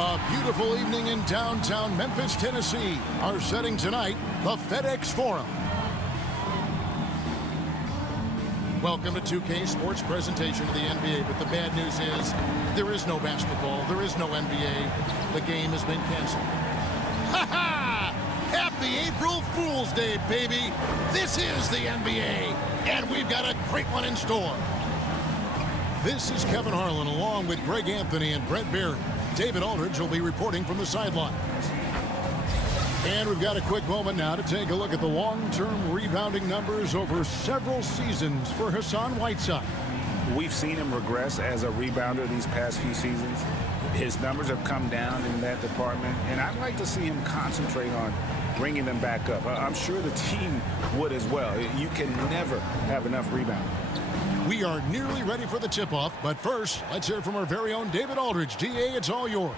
A beautiful evening in downtown Memphis, Tennessee. Our setting tonight, the FedEx Forum. Welcome to 2K Sports presentation of the NBA, but the bad news is there is no basketball, there is no NBA. The game has been canceled. Ha ha! Happy April Fool's Day, baby! This is the NBA, and we've got a great one in store. This is Kevin Harlan along with Greg Anthony and Brett Berry. David Aldridge will be reporting from the sidelines. And we've got a quick moment now to take a look at the long-term rebounding numbers over several seasons for Hassan Whiteside. We've seen him regress as a rebounder these past few seasons. His numbers have come down in that department, and I'd like to see him concentrate on bringing them back up. I'm sure the team would as well. You can never have enough rebounding. We are nearly ready for the tip-off, but first, let's hear from our very own David Aldridge. DA, it's all yours.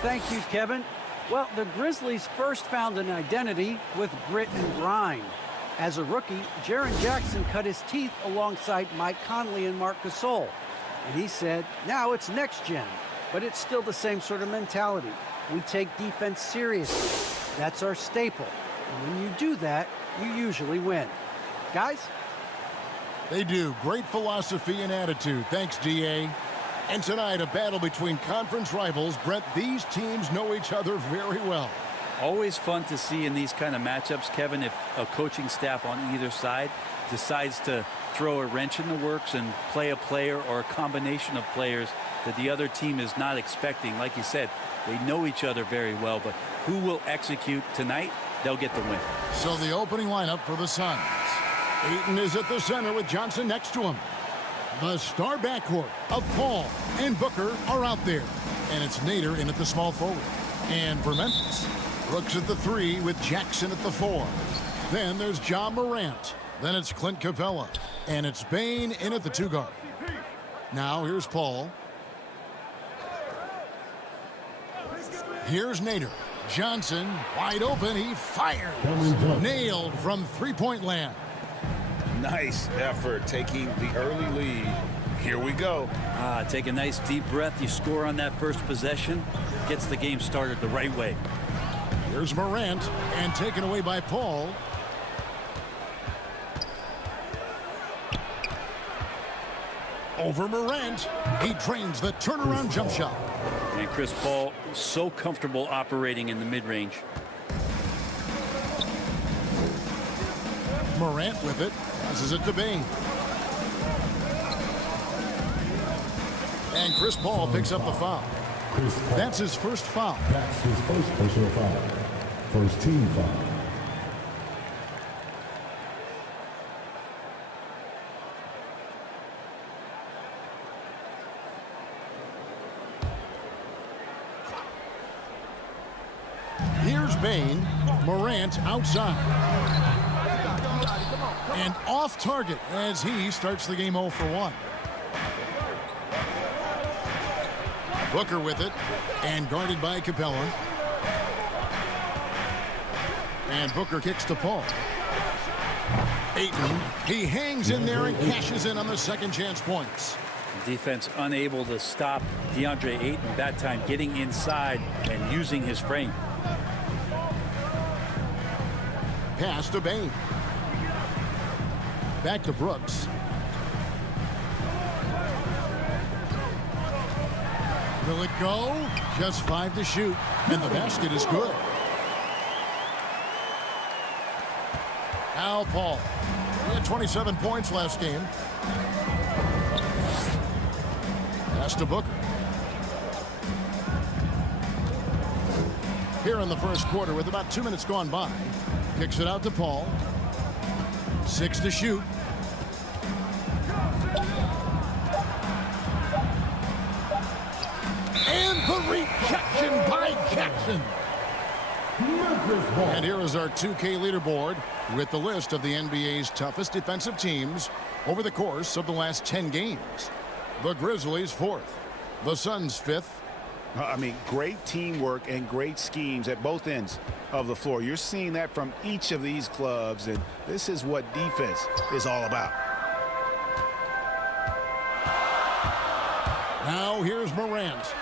Thank you, Kevin. Well, the Grizzlies first found an identity with grit and grind. As a rookie, Jaren Jackson cut his teeth alongside Mike Conley and Marc Gasol. And he said, now it's next gen, but it's still the same sort of mentality. We take defense seriously. That's our staple. And when you do that, you usually win. Guys? They do. Great philosophy and attitude. Thanks, DA. And tonight, a battle between conference rivals. Brett, these teams know each other very well. Always fun to see in these kind of matchups, Kevin, if a coaching staff on either side decides to throw a wrench in the works and play a player or a combination of players that the other team is not expecting. Like you said, they know each other very well, but who will execute tonight, they'll get the win. So the opening lineup for the Suns. Ayton is at the center with Johnson next to him. The star backcourt of Paul and Booker are out there. And it's Nader in at the small forward. And for Memphis, Brooks at the 3 with Jackson at the 4. Then there's Ja Morant. Then it's Clint Capella. And it's Bane in at the 2 guard. Now here's Paul. Here's Nader. Johnson wide open. He fires. Nailed from three-point land. Nice effort taking the early lead. Here we go. Take a nice deep breath. You score on that first possession. Gets the game started the right way. Here's Morant, and taken away by Paul. Over Morant. He drains the turnaround jump shot. And Chris Paul so comfortable operating in the mid-range. Morant with it. Passes it to Bane. And Chris Paul picks up the foul. That's his first foul. That's his first personal foul. First team foul. Here's Bane. Morant outside. And off target as he starts the game 0 for 1. Booker with it and guarded by Capella. And Booker kicks to Paul. Ayton, he hangs in there and cashes in on the second chance points. Defense unable to stop Deandre Ayton, that time getting inside and using his frame. Pass to Bane. Back to Brooks. Will it go? Just 5 to shoot. And the basket is good. Al Paul. He had 27 points last game. Pass to Booker. Here in the first quarter with about 2 minutes gone by. Kicks it out to Paul. 6 to shoot. And the rejection by Jackson. And here is our 2K leaderboard with the list of the NBA's toughest defensive teams over the course of the last 10 games. The Grizzlies 4th. The Suns 5th. I mean, great teamwork and great schemes at both ends of the floor. You're seeing that from each of these clubs, and this is what defense is all about. Now here's Marantz.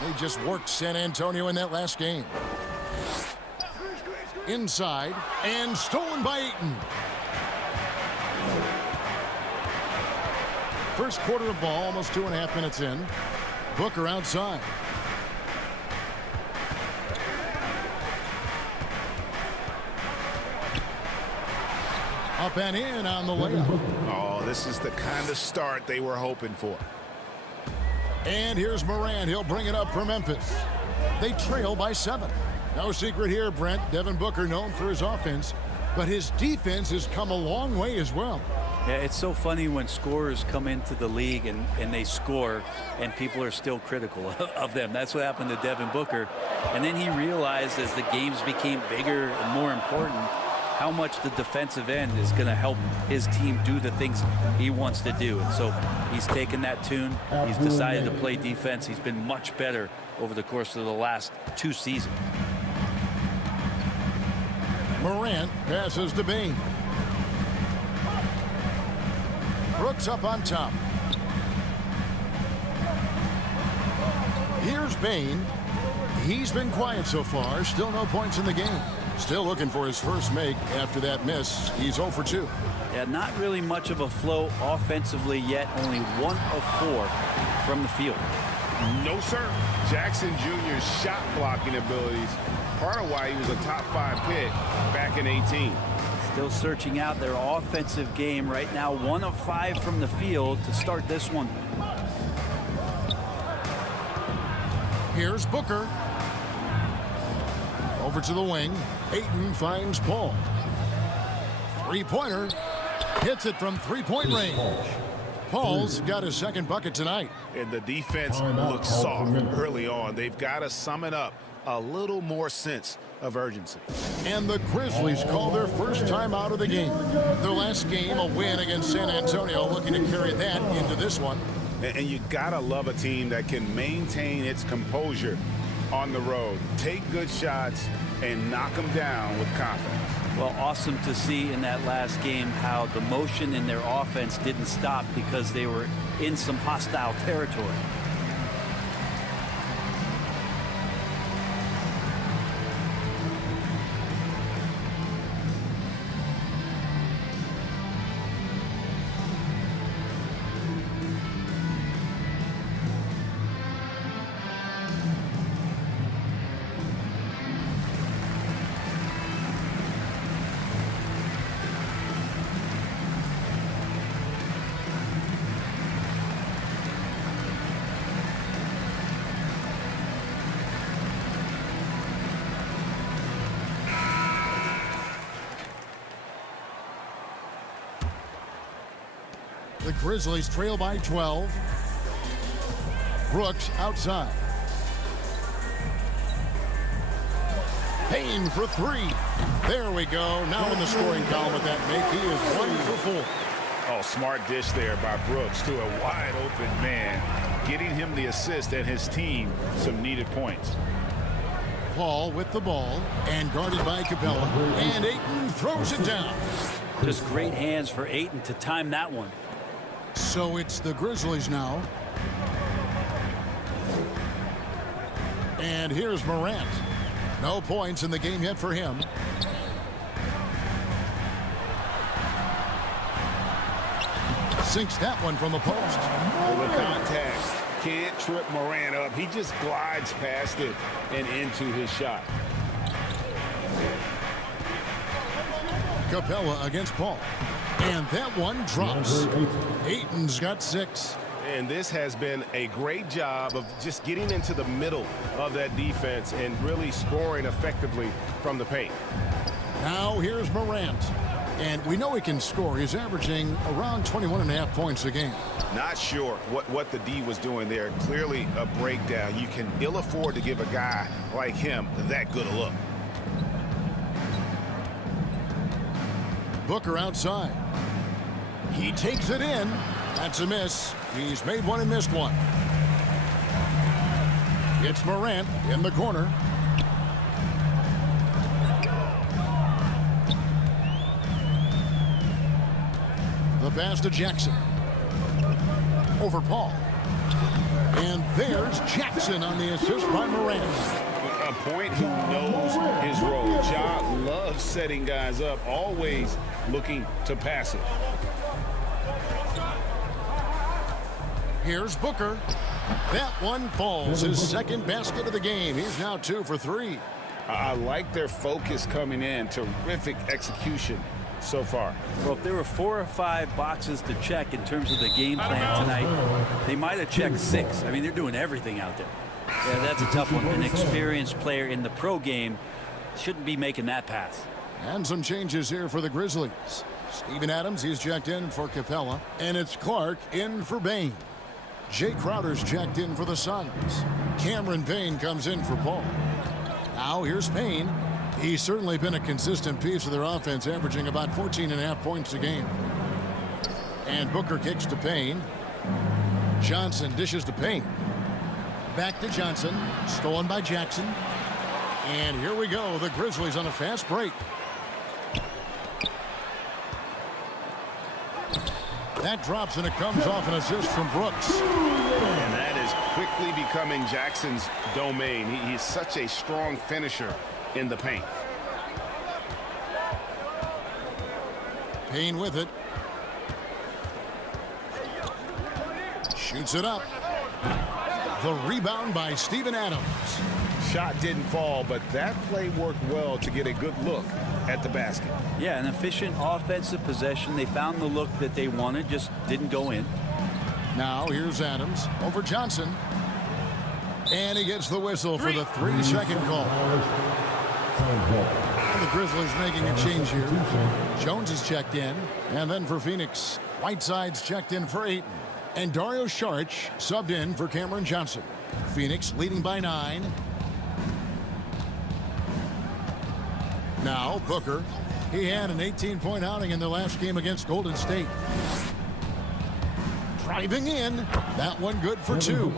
They just worked San Antonio in that last game. Inside and stolen by Ayton. First quarter of ball, almost 2.5 minutes in. Booker outside. Up and in on the layup. Oh, this is the kind of start they were hoping for. And here's Morant. He'll bring it up for Memphis. They trail by 7. No secret here, Brent. Devin Booker known for his offense, but his defense has come a long way as well. Yeah, it's so funny when scorers come into the league and they score and people are still critical of them. That's what happened to Devin Booker. And then he realized as the games became bigger and more important how much the defensive end is going to help his team do the things he wants to do. And so he's taken that tune. He's decided to play defense. He's been much better over the course of the last 2 seasons. Morant passes to Bane. Brooks up on top. Here's Bane. He's been quiet so far. Still no points in the game. Still looking for his first make after that miss. He's 0 for 2. Yeah, not really much of a flow offensively yet. Only 1 of 4 from the field. No, sir. Jackson Jr.'s shot blocking abilities, part of why he was a top 5 pick back in 18. Still searching out their offensive game right now. 1 of 5 from the field to start this one. Here's Booker. Over to the wing. Ayton finds Paul. Three-pointer. Hits it from three-point range. Paul's got his second bucket tonight. And the defense looks soft early on. They've got to sum it up. A little more sense of urgency. And the Grizzlies call their first time out of the game. Their last game, a win against San Antonio, looking to carry that into this one. And you gotta love a team that can maintain its composure on the road. Take good shots and knock them down with confidence. Well, awesome to see in that last game how the motion in their offense didn't stop because they were in some hostile territory. The Grizzlies trail by 12. Brooks outside. Payne for 3. There we go. Now in the scoring column with that make. He is 1 for 4. Oh, smart dish there by Brooks to a wide open man, getting him the assist and his team some needed points. Paul with the ball and guarded by Capella. And Ayton throws it down. Just great hands for Ayton to time that one. So it's the Grizzlies now. And here's Marantz. No points in the game yet for him. Sinks that one from the post. The contact. Can't trip Morant up. He just glides past it and into his shot. Capella against Paul. And that one drops. Ayton's got 6. And this has been a great job of just getting into the middle of that defense and really scoring effectively from the paint. Now here's Morant. And we know he can score. He's averaging around 21.5 points a game. Not sure what the D was doing there. Clearly a breakdown. You can ill afford to give a guy like him that good a look. Booker outside. He takes it in. That's a miss. He's made one and missed one. It's Morant in the corner. The pass to Jackson. Over Paul. And there's Jackson on the assist by Marantz. A point who knows his role. Ja loves setting guys up, always looking to pass it. Here's Booker. That one falls. His second basket of the game. He's now 2 for 3. I like their focus coming in. Terrific execution so far. Well, if there were 4 or 5 boxes to check in terms of the game plan tonight, they might have checked 6. I mean, they're doing everything out there. Yeah, that's a tough one. An experienced player in the pro game shouldn't be making that pass. And some changes here for the Grizzlies. Steven Adams, he's checked in for Capella. And it's Clark in for Bain. Jay Crowder's checked in for the Suns. Cameron Payne comes in for Paul. Now here's Payne. He's certainly been a consistent piece of their offense, averaging about 14.5 points a game. And Booker kicks to Payne. Johnson dishes to Payne. Back to Johnson. Stolen by Jackson. And here we go. The Grizzlies on a fast break. That drops, and it comes off an assist from Brooks. And that is quickly becoming Jackson's domain. He's such a strong finisher in the paint. Payne with it. Shoots it up. The rebound by Steven Adams. Shot didn't fall, but that play worked well to get a good look at the basket. Yeah, an efficient offensive possession. They found the look that they wanted, just didn't go in. Now here's Adams over Johnson. And he gets the whistle for the 3-second call. And the Grizzlies making a change here. Jones is checked in. And then for Phoenix, Whiteside's checked in for Ayton. And Dario Saric subbed in for Cameron Johnson. Phoenix leading by 9. Now Booker. He had an 18-point outing in the last game against Golden State. Driving in. That one good for 2.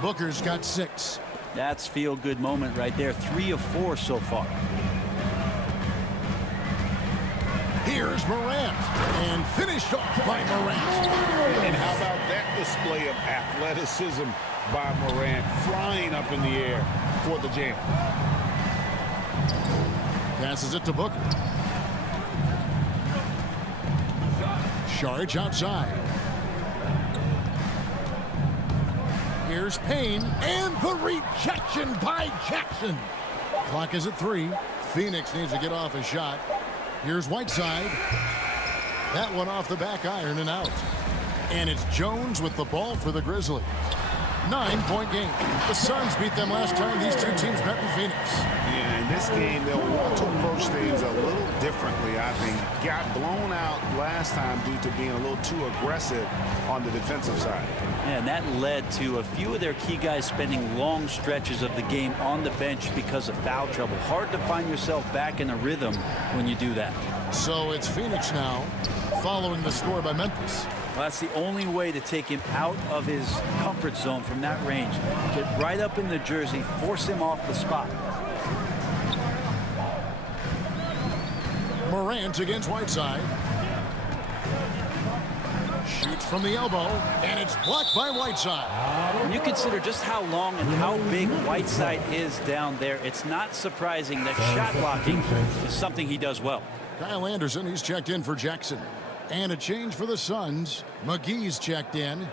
Booker's got 6. That's feel-good moment right there. 3 of 4 so far. Here's Marantz. And finished off by Marantz. And how about that display of athleticism by Marantz, flying up in the air for the jam. Passes it to Booker. Saric outside. Here's Payne, and the rejection by Jackson. Clock is at 3. Phoenix needs to get off a shot. Here's Whiteside. That one off the back iron and out. And it's Jones with the ball for the Grizzlies. 9-point game. The Suns beat them last time these two teams met in Phoenix. Yeah, in this game, they'll want to approach things a little differently, I think. Got blown out last time due to being a little too aggressive on the defensive side. And that led to a few of their key guys spending long stretches of the game on the bench because of foul trouble. Hard to find yourself back in a rhythm when you do that. So it's Phoenix now, following the score by Memphis. Well, that's the only way to take him out of his comfort zone from that range. Get right up in the jersey, force him off the spot. Marantz against Whiteside. Shoots from the elbow, and it's blocked by Whiteside. When you consider just how long and how big Whiteside is down there, it's not surprising that shot blocking is something he does well. Kyle Anderson, he's checked in for Jackson. And a change for the Suns. McGee's checked in.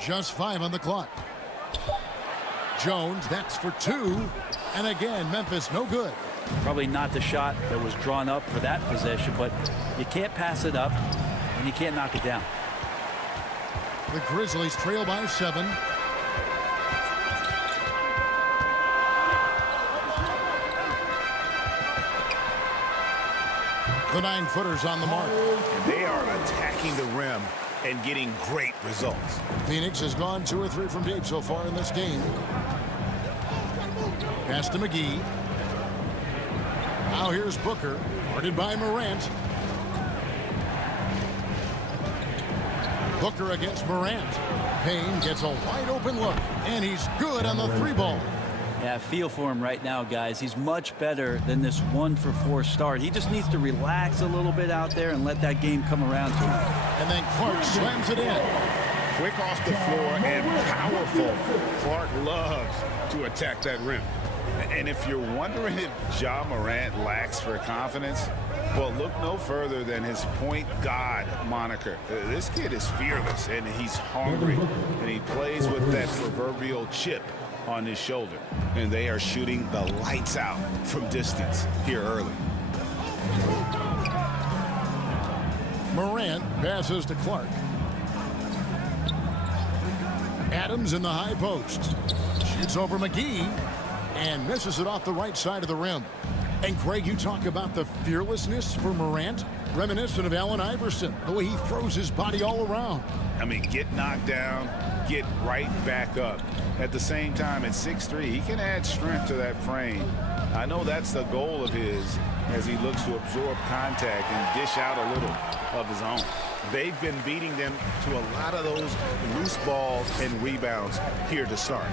Just 5 on the clock. Jones, that's for 2. And again, Memphis no good. Probably not the shot that was drawn up for that possession, but you can't pass it up and you can't knock it down. The Grizzlies trail by 7. The 9-footers on the mark. And they are attacking the rim and getting great results. Phoenix has gone 2 or 3 from deep so far in this game. Pass to McGee. Now here's Booker, guarded by Marantz. Booker against Marantz. Payne gets a wide open look, and he's good on the 3 ball. Yeah, I feel for him right now, guys. He's much better than this 1-for-4 start. He just needs to relax a little bit out there and let that game come around to him. And then Clark slams it in. Quick off the floor and powerful. Clark loves to attack that rim. And if you're wondering if Ja Morant lacks for confidence, well, look no further than his point god moniker. This kid is fearless, and he's hungry, and he plays with that proverbial chip on his shoulder. And they are shooting the lights out from distance here early. Morant passes to Clark. Adams in the high post. Shoots over McGee and misses it off the right side of the rim. And Craig, you talk about the fearlessness for Morant, reminiscent of Allen Iverson, the way he throws his body all around. I mean, get knocked down, get right back up. At the same time, at 6'3", he can add strength to that frame. I know that's the goal of his as he looks to absorb contact and dish out a little of his own. They've been beating them to a lot of those loose balls and rebounds here to start.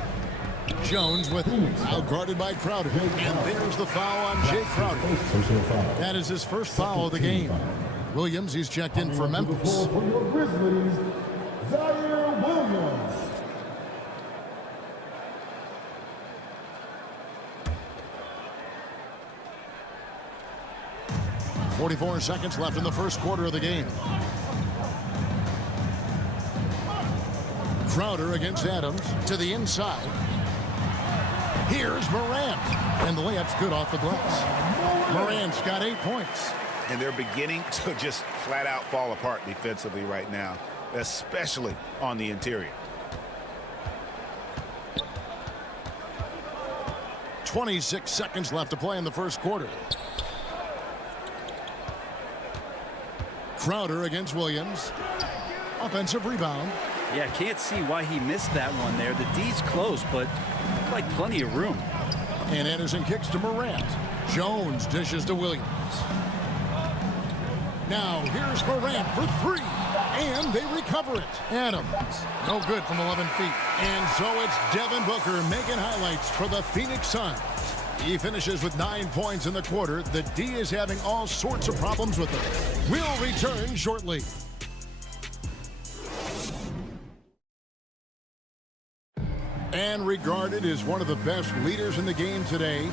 Jones with it, out guarded by Crowder. And there's the foul on Jake Crowder. That is his first foul of the game. Williams, he's checked in for Memphis. For your Grizzlies, Zaire Williams. .44 seconds left in the first quarter of the game. Crowder against Adams to the inside. Here's Morant. And the layup's good off the glass. Morant's got 8 points. And they're beginning to just flat out fall apart defensively right now, especially on the interior. 26 seconds left to play in the first quarter. Crowder against Williams. Offensive rebound. Yeah, can't see why he missed that one there. The D's close, but like plenty of room. And Anderson kicks to Morant. Jones dishes to Williams. Now here's Morant for three. And they recover it. Adams, no good from 11 feet. And so it's Devin Booker making highlights for the Phoenix Suns. He finishes with 9 points in the quarter. The D is having all sorts of problems with him. We'll return shortly. And regarded as one of the best leaders in the game today,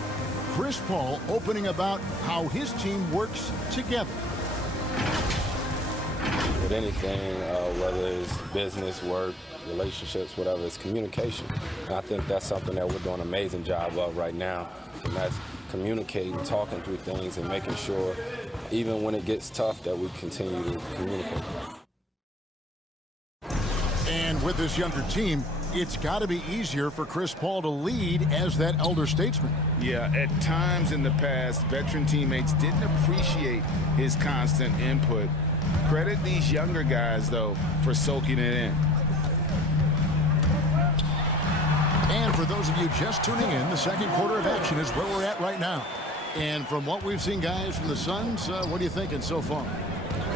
Chris Paul opening about how his team works together. With anything, whether it's business, work, relationships, whatever, it's communication. And I think that's something that we're doing an amazing job of right now. And that's communicating, talking through things, and making sure, even when it gets tough, that we continue to communicate. And with this younger team, it's got to be easier for Chris Paul to lead as that elder statesman. Yeah, at times in the past, veteran teammates didn't appreciate his constant input. Credit these younger guys, though, for soaking it in. And for those of you just tuning in, the second quarter of action is where we're at right now. And from what we've seen, guys, from the Suns, what are you thinking so far?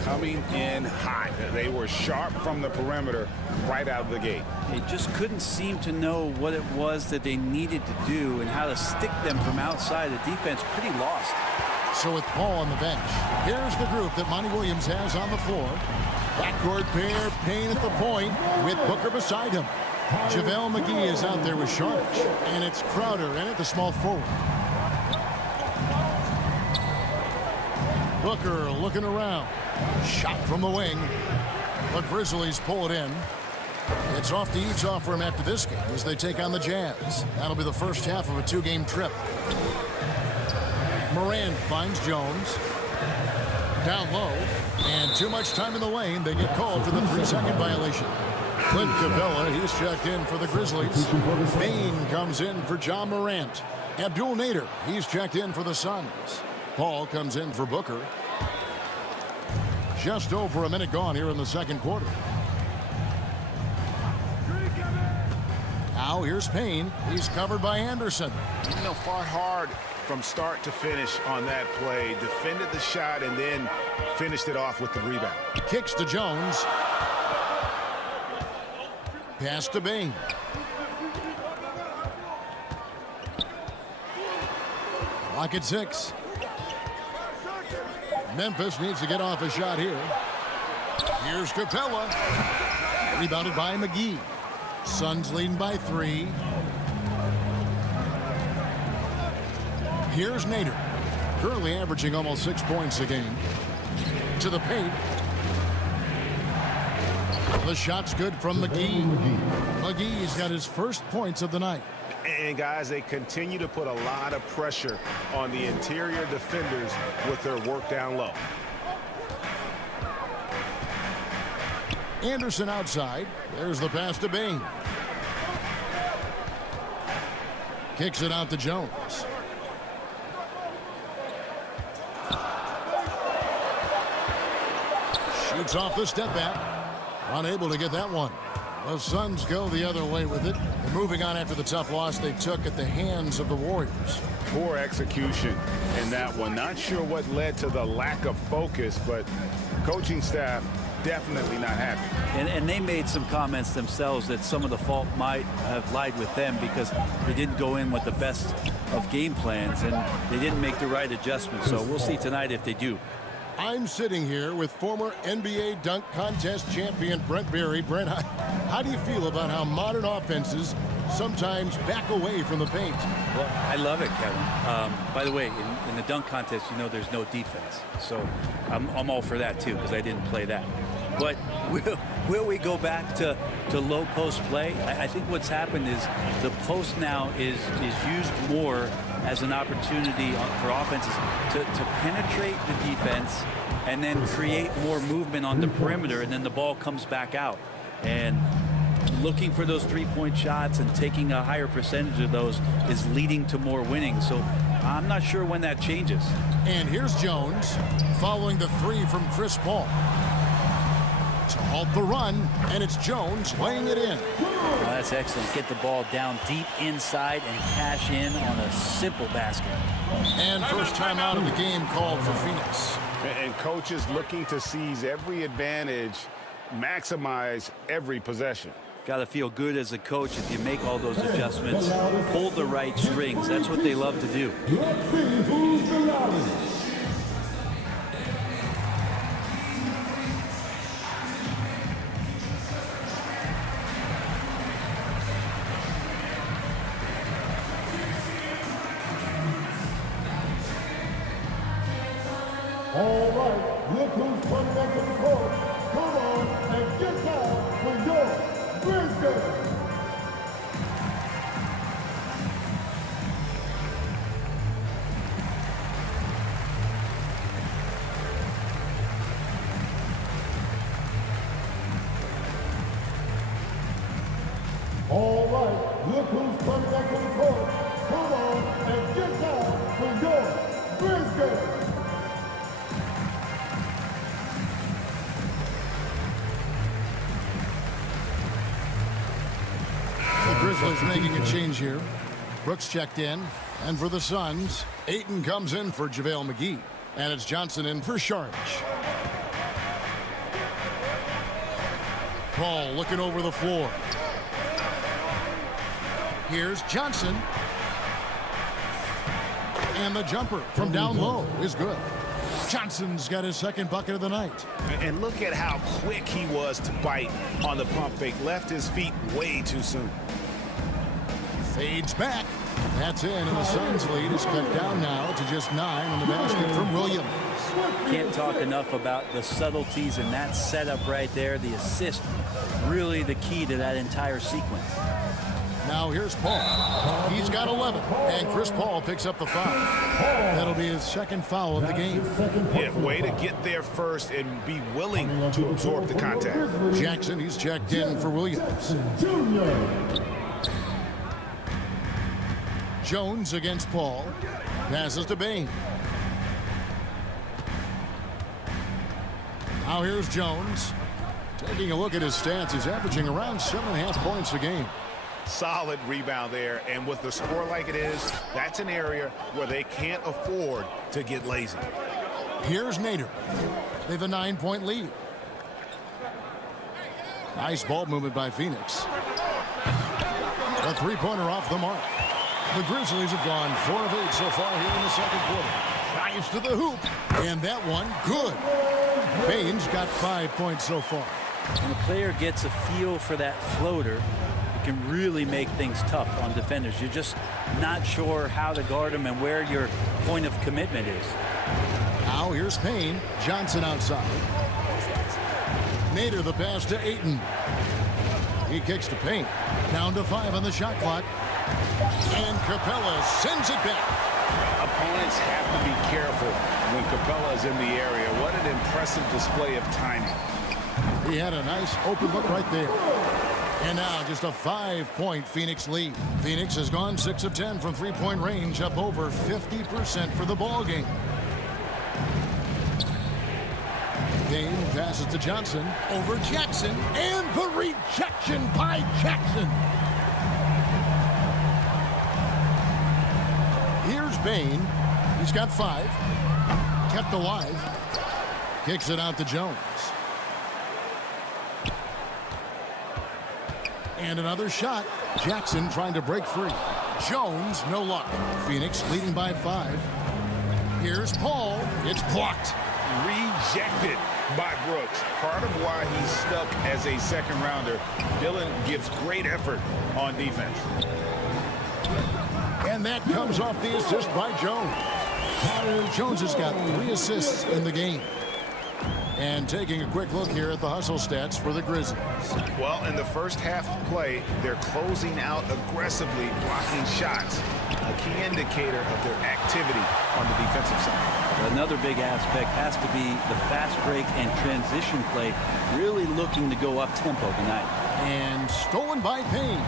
Coming in hot. They were sharp from the perimeter right out of the gate. They just couldn't seem to know what it was that they needed to do and how to stick them from outside. The defense pretty lost. So with Paul on the bench, here's the group that Monty Williams has on the floor. Backcourt pair, Payne at the point with Booker beside him. JaVale McGee is out there with Sharp, and it's Crowder in at the small forward. Booker looking around. Shot from the wing. The Grizzlies pull it in. It's off to Utah for him after this game as they take on the Jazz. That'll be the first half of a two-game trip. Morant finds Jones. Down low. And too much time in the lane. They get called for the 3-second violation. Clint Capella, he's checked in for the Grizzlies. Payne comes in for John Morant. Abdul Nader, he's checked in for the Suns. Paul comes in for Booker. Just over a minute gone here in the second quarter. Now here's Payne. He's covered by Anderson. You know, fought hard from start to finish on that play. Defended the shot and then finished it off with the rebound. Kicks to Jones. Pass to Payne. Clock at 6. Memphis needs to get off a shot here. Here's Capella. Rebounded by McGee. Suns leading by 3. Here's Nader. Currently averaging almost 6 points a game. To the paint. The shot's good from McGee. McGee's got his first points of the night. And guys, they continue to put a lot of pressure on the interior defenders with their work down low. Anderson outside. There's the pass to Bain. Kicks it out to Jones. Shoots off the step back. Unable to get that one. The Suns go the other way with it. They're moving on after the tough loss they took at the hands of the Warriors. Poor execution in that one. Not sure what led to the lack of focus, but coaching staff definitely not happy. And they made some comments themselves that some of the fault might have lied with them because they didn't go in with the best of game plans and they didn't make the right adjustments. So we'll see tonight if they do. I'm sitting here with former NBA dunk contest champion Brent Berry. Brent, how do you feel about how modern offenses sometimes back away from the paint? Well, I love it, Kevin. By the way, in the dunk contest, you know there's no defense. So I'm all for that, too, because I didn't play that. But will we go back to low post play? I think what's happened is the post now is used more as an opportunity for offenses to penetrate the defense and then create more movement on the perimeter, and then the ball comes back out. And looking for those three-point shots and taking a higher percentage of those is leading to more winning. So I'm not sure when that changes. And here's Jones following the 3 from Chris Paul. To halt the run, and it's Jones laying it in. Oh, that's excellent. Get the ball down deep inside and cash in on a simple basket. And first time out of the game called for Phoenix. And coaches looking to seize every advantage, maximize every possession. Got to feel good as a coach if you make all those adjustments, pull the right strings. That's what they love to do. Let's see who's the loudest. All right, look who's coming back to the court. Come on and get down for your Grizzlies. All right, look who's coming back to the court. Come on and get down for your Grizzlies. The Grizzlies making a change here. Brooks checked in. And for the Suns, Ayton comes in for JaVale McGee. And it's Johnson in for Sharge. Paul looking over the floor. Here's Johnson. And the jumper from down low is good. Johnson's got his second bucket of the night. And look at how quick he was to bite on the pump fake. Left his feet way too soon. Fades back. That's in, and the Suns' lead is cut down now to just 9 on the basket from Williams. Can't talk enough about the subtleties in that setup right there. The assist, really the key to that entire sequence. Now here's Paul. He's got 11, and Chris Paul picks up the foul. That'll be his second foul of the game. Yeah, way to get there first and be willing to absorb the contact. Jackson, he's checked in for Williams. Jones against Paul. Passes to Bain. Now here's Jones. Taking a look at his stats, he's averaging around 7.5 points a game. Solid rebound there, and with the score like it is, that's an area where they can't afford to get lazy. Here's Nader. They have a 9-point lead. Nice ball movement by Phoenix. A three-pointer off the mark. The Grizzlies have gone 4 of 8 so far here in the second quarter. Drives to the hoop, and that one good. Bane's got 5 points so far. When a player gets a feel for that floater, it can really make things tough on defenders. You're just not sure how to guard them and where your point of commitment is. Now here's Payne. Johnson outside. Nader the pass to Ayton. He kicks to Payne. Down to 5 on the shot clock. And Capella sends it back. Opponents have to be careful when Capella is in the area. What an impressive display of timing. He had a nice open look right there. And now just a 5-point Phoenix lead. Phoenix has gone 6 of 10 from three-point range, up over 50% for the ball game. Payne passes to Johnson. Over Jackson. And the rejection by Jackson. Here's Bane. He's got 5. Kept alive. Kicks it out to Jones. And another shot. Jackson trying to break free. Jones, no luck. Phoenix leading by 5. Here's Paul. It's blocked. Rejected by Brooks. Part of why he's stuck as a second rounder. Dillon gives great effort on defense. And that comes off the assist by Jones. Jones has got 3 assists in the game. And taking a quick look here at the hustle stats for the Grizzlies. Well, in the first half of play, they're closing out aggressively, blocking shots. A key indicator of their activity on the defensive side. Another big aspect has to be the fast break and transition play, really looking to go up-tempo tonight. And stolen by Payne.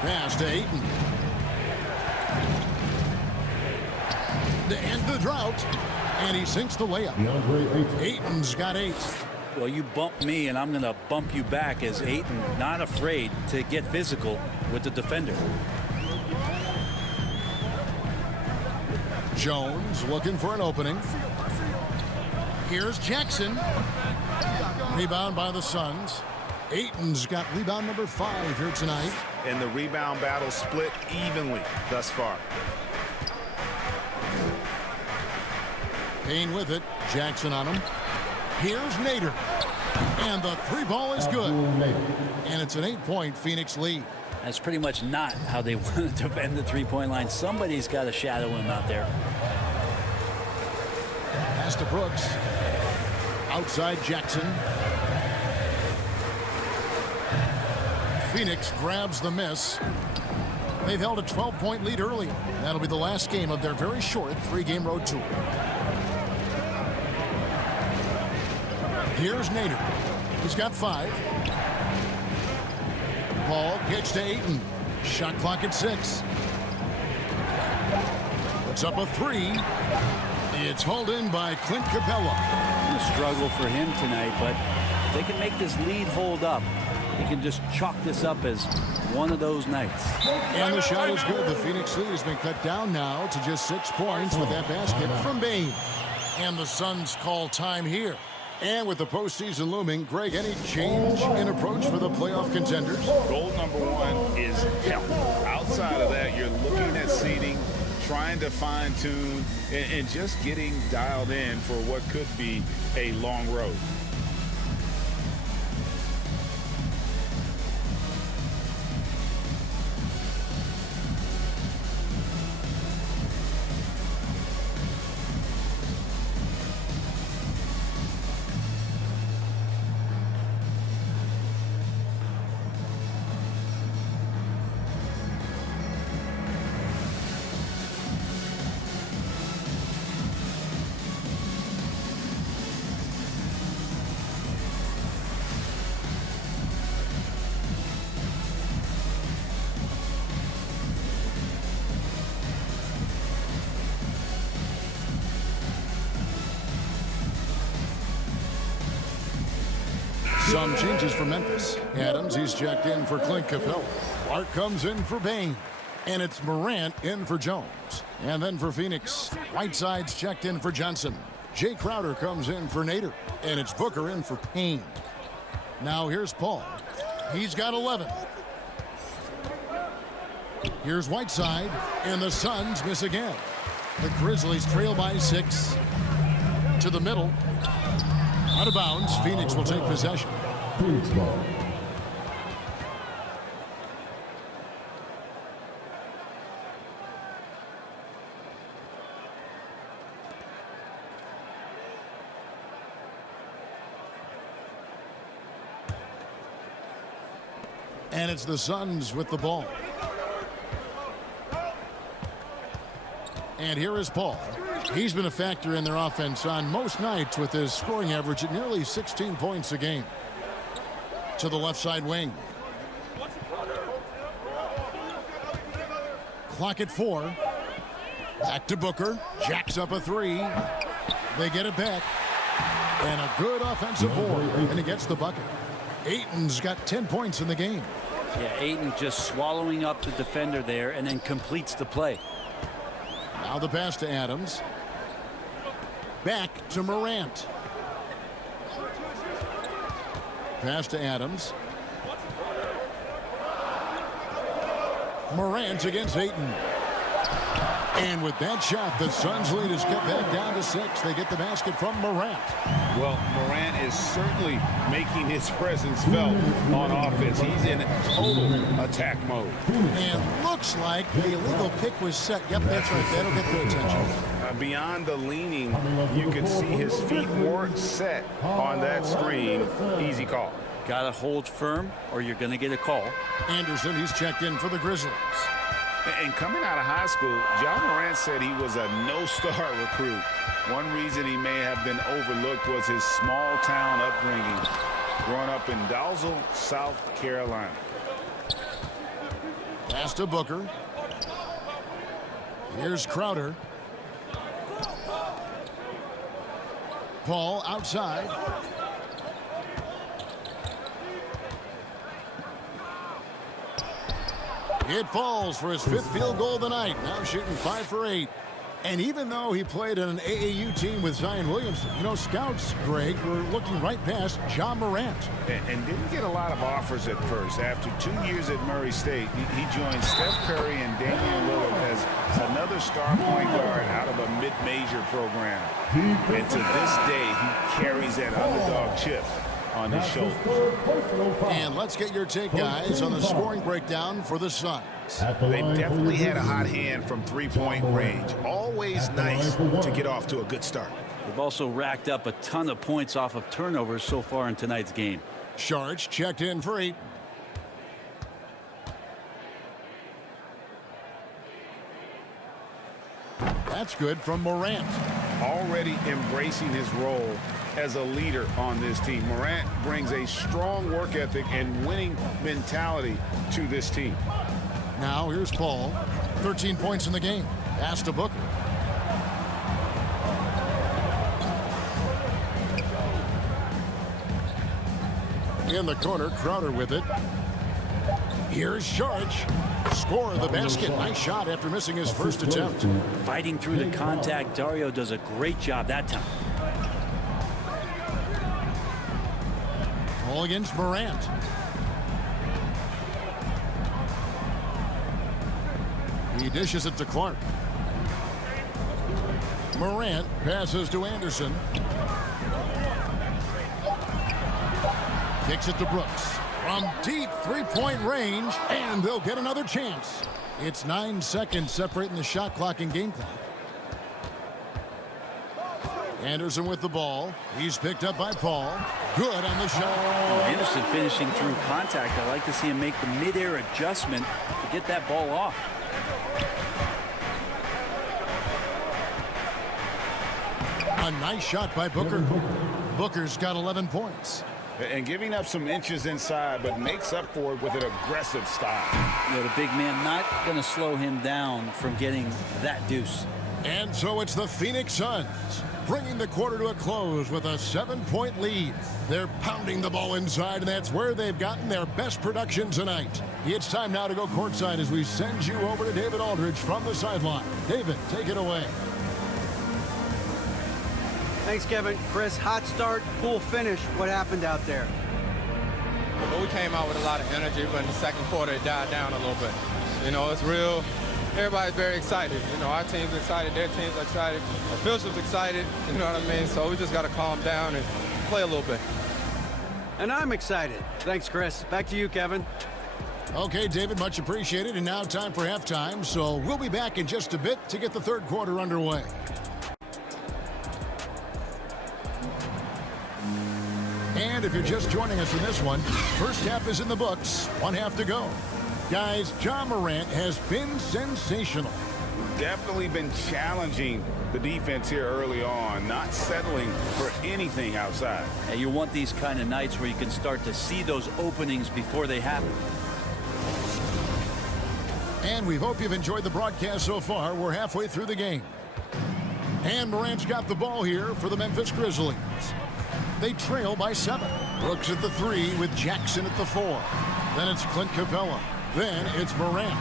Pass to Ayton. To end the drought. And he sinks the layup. Deandre Ayton. Ayton's got 8. Well, you bump me, and I'm going to bump you back as Ayton not afraid to get physical with the defender. Jones looking for an opening. Here's Jackson. Rebound by the Suns. Ayton's got rebound number 5 here tonight. And the rebound battle split evenly thus far. Payne with it. Jackson on him. Here's Nader. And the 3 ball is good. And it's an 8-point Phoenix lead. That's pretty much not how they want to defend the three-point line. Somebody's got to shadow him out there. Pass to Brooks. Outside Jackson. Phoenix grabs the miss. They've held a 12-point lead earlier. That'll be the last game of their very short 3-game road tour. Here's Nader. He's got 5. Paul kicks to Ayton. Shot clock at 6. Puts up a 3. It's hauled in by Clint Capella. A struggle for him tonight, but if they can make this lead hold up, he can just chalk this up as one of those nights. And the shot is good. The Phoenix lead has been cut down now to just 6 points with that basket from Bane. And the Suns call time here. And with the postseason looming, Greg, any change in approach for the playoff contenders? Goal number 1 is health. Outside of that, you're looking at seeding, trying to fine-tune, and just getting dialed in for what could be a long road. Some changes for Memphis. Adams, he's checked in for Clint Capella. Clark comes in for Bane. And it's Morant in for Jones. And then for Phoenix, Whiteside's checked in for Johnson. Jay Crowder comes in for Nader. And it's Booker in for Payne. Now here's Paul. He's got 11. Here's Whiteside, and the Suns miss again. The Grizzlies trail by 6. To the middle. Out of bounds. Phoenix will take possession. Phoenix ball. And it's the Suns with the ball. And here is Paul. He's been a factor in their offense on most nights with his scoring average at nearly 16 points a game. To the left side wing. Clock at 4. Back to Booker. Jacks up a 3. They get it back. And a good offensive board. And he gets the bucket. Ayton's got 10 points in the game. Yeah, Ayton just swallowing up the defender there and then completes the play. Now the pass to Adams. Back to Marantz. Pass to Adams. Marantz against Ayton. And with that shot, the Suns' lead is cut back down to 6. They get the basket from Marantz. Well, Morant is certainly making his presence felt on offense. He's in total attack mode. And looks like the illegal pick was set. Yep, that's right. That'll get their attention. Beyond the leaning, you can see his feet weren't set on that screen. Easy call. Got to hold firm or you're going to get a call. Anderson, he's checked in for the Grizzlies. And coming out of high school, John Morant said he was a no-star recruit. One reason he may have been overlooked was his small-town upbringing, growing up in Dalzell, South Carolina. Pass to Booker. Here's Crowder. Paul outside. It falls for his 5th field goal of the night. Now shooting 5 for 8. And even though he played on an AAU team with Zion Williamson, you know, scouts, Greg, were looking right past John Morant. And didn't get a lot of offers at first. After 2 years at Murray State, he joined Steph Curry and Damian Lillard as another star point guard out of a mid-major program. And to this day, he carries that underdog chip on his shoulders. And let's get your take, guys, on the scoring breakdown for the Suns. They definitely had a hot hand from three-point range. Always nice to get off to a good start. They've also racked up a ton of points off of turnovers so far in tonight's game. Sharch checked in for 8. That's good from Morant. Already embracing his role as a leader on this team. Morant brings a strong work ethic and winning mentality to this team. Now here's Paul. 13 points in the game. Pass to Booker. In the corner, Crowder with it. Here's Sharch. Score the basket. Nice shot after missing his first attempt. Fighting through the contact. Dario does a great job that time. All against Morant. He dishes it to Clark. Morant passes to Anderson. Kicks it to Brooks. From deep three-point range, and they'll get another chance. It's 9 seconds separating the shot clock and game clock. Anderson with the ball. He's picked up by Paul. Good on the shot. Anderson finishing through contact. I like to see him make the mid-air adjustment to get that ball off. A nice shot by Booker. Booker's got 11 points. And giving up some inches inside, but makes up for it with an aggressive style. Yeah, the big man not going to slow him down from getting that deuce. And so it's the Phoenix Suns bringing the quarter to a close with a 7-point lead. They're pounding the ball inside, and that's where they've gotten their best production tonight. It's time now to go courtside as we send you over to David Aldridge from the sideline. David, take it away. Thanks, Kevin. Chris, hot start, cool finish. What happened out there? But we came out with a lot of energy, but in the second quarter it died down a little bit. You know, it's real. Everybody's very excited. You know, our team's excited, their team's excited, officials excited, you know what I mean? So we just got to calm down and play a little bit. And I'm excited. Thanks, Chris. Back to you, Kevin. Okay, David, much appreciated. And now time for halftime. So we'll be back in just a bit to get the third quarter underway. And if you're just joining us in this one, first half is in the books. One half to go. Guys, Ja Morant has been sensational. Definitely been challenging the defense here early on, not settling for anything outside. And you want these kind of nights where you can start to see those openings before they happen. And we hope you've enjoyed the broadcast so far. We're halfway through the game. And Marantz got the ball here for the Memphis Grizzlies. They trail by 7. Brooks at the 3 with Jackson at the 4. Then it's Clint Capella. Then it's Marantz.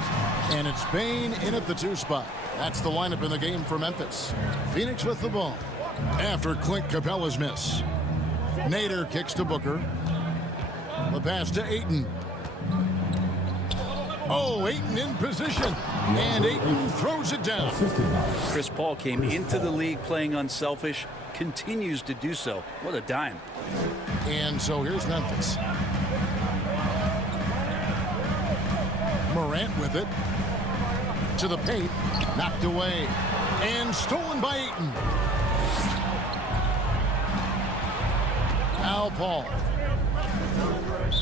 And it's Bane in at the 2 spot. That's the lineup in the game for Memphis. Phoenix with the ball after Clint Capella's miss. Nader kicks to Booker. The pass to Ayton. Oh, Ayton in position. And Ayton throws it down. Chris Paul came into the league playing unselfish, continues to do so. What a dime. And so here's Memphis. Morant with it. To the paint. Knocked away. And stolen by Ayton. Al Paul.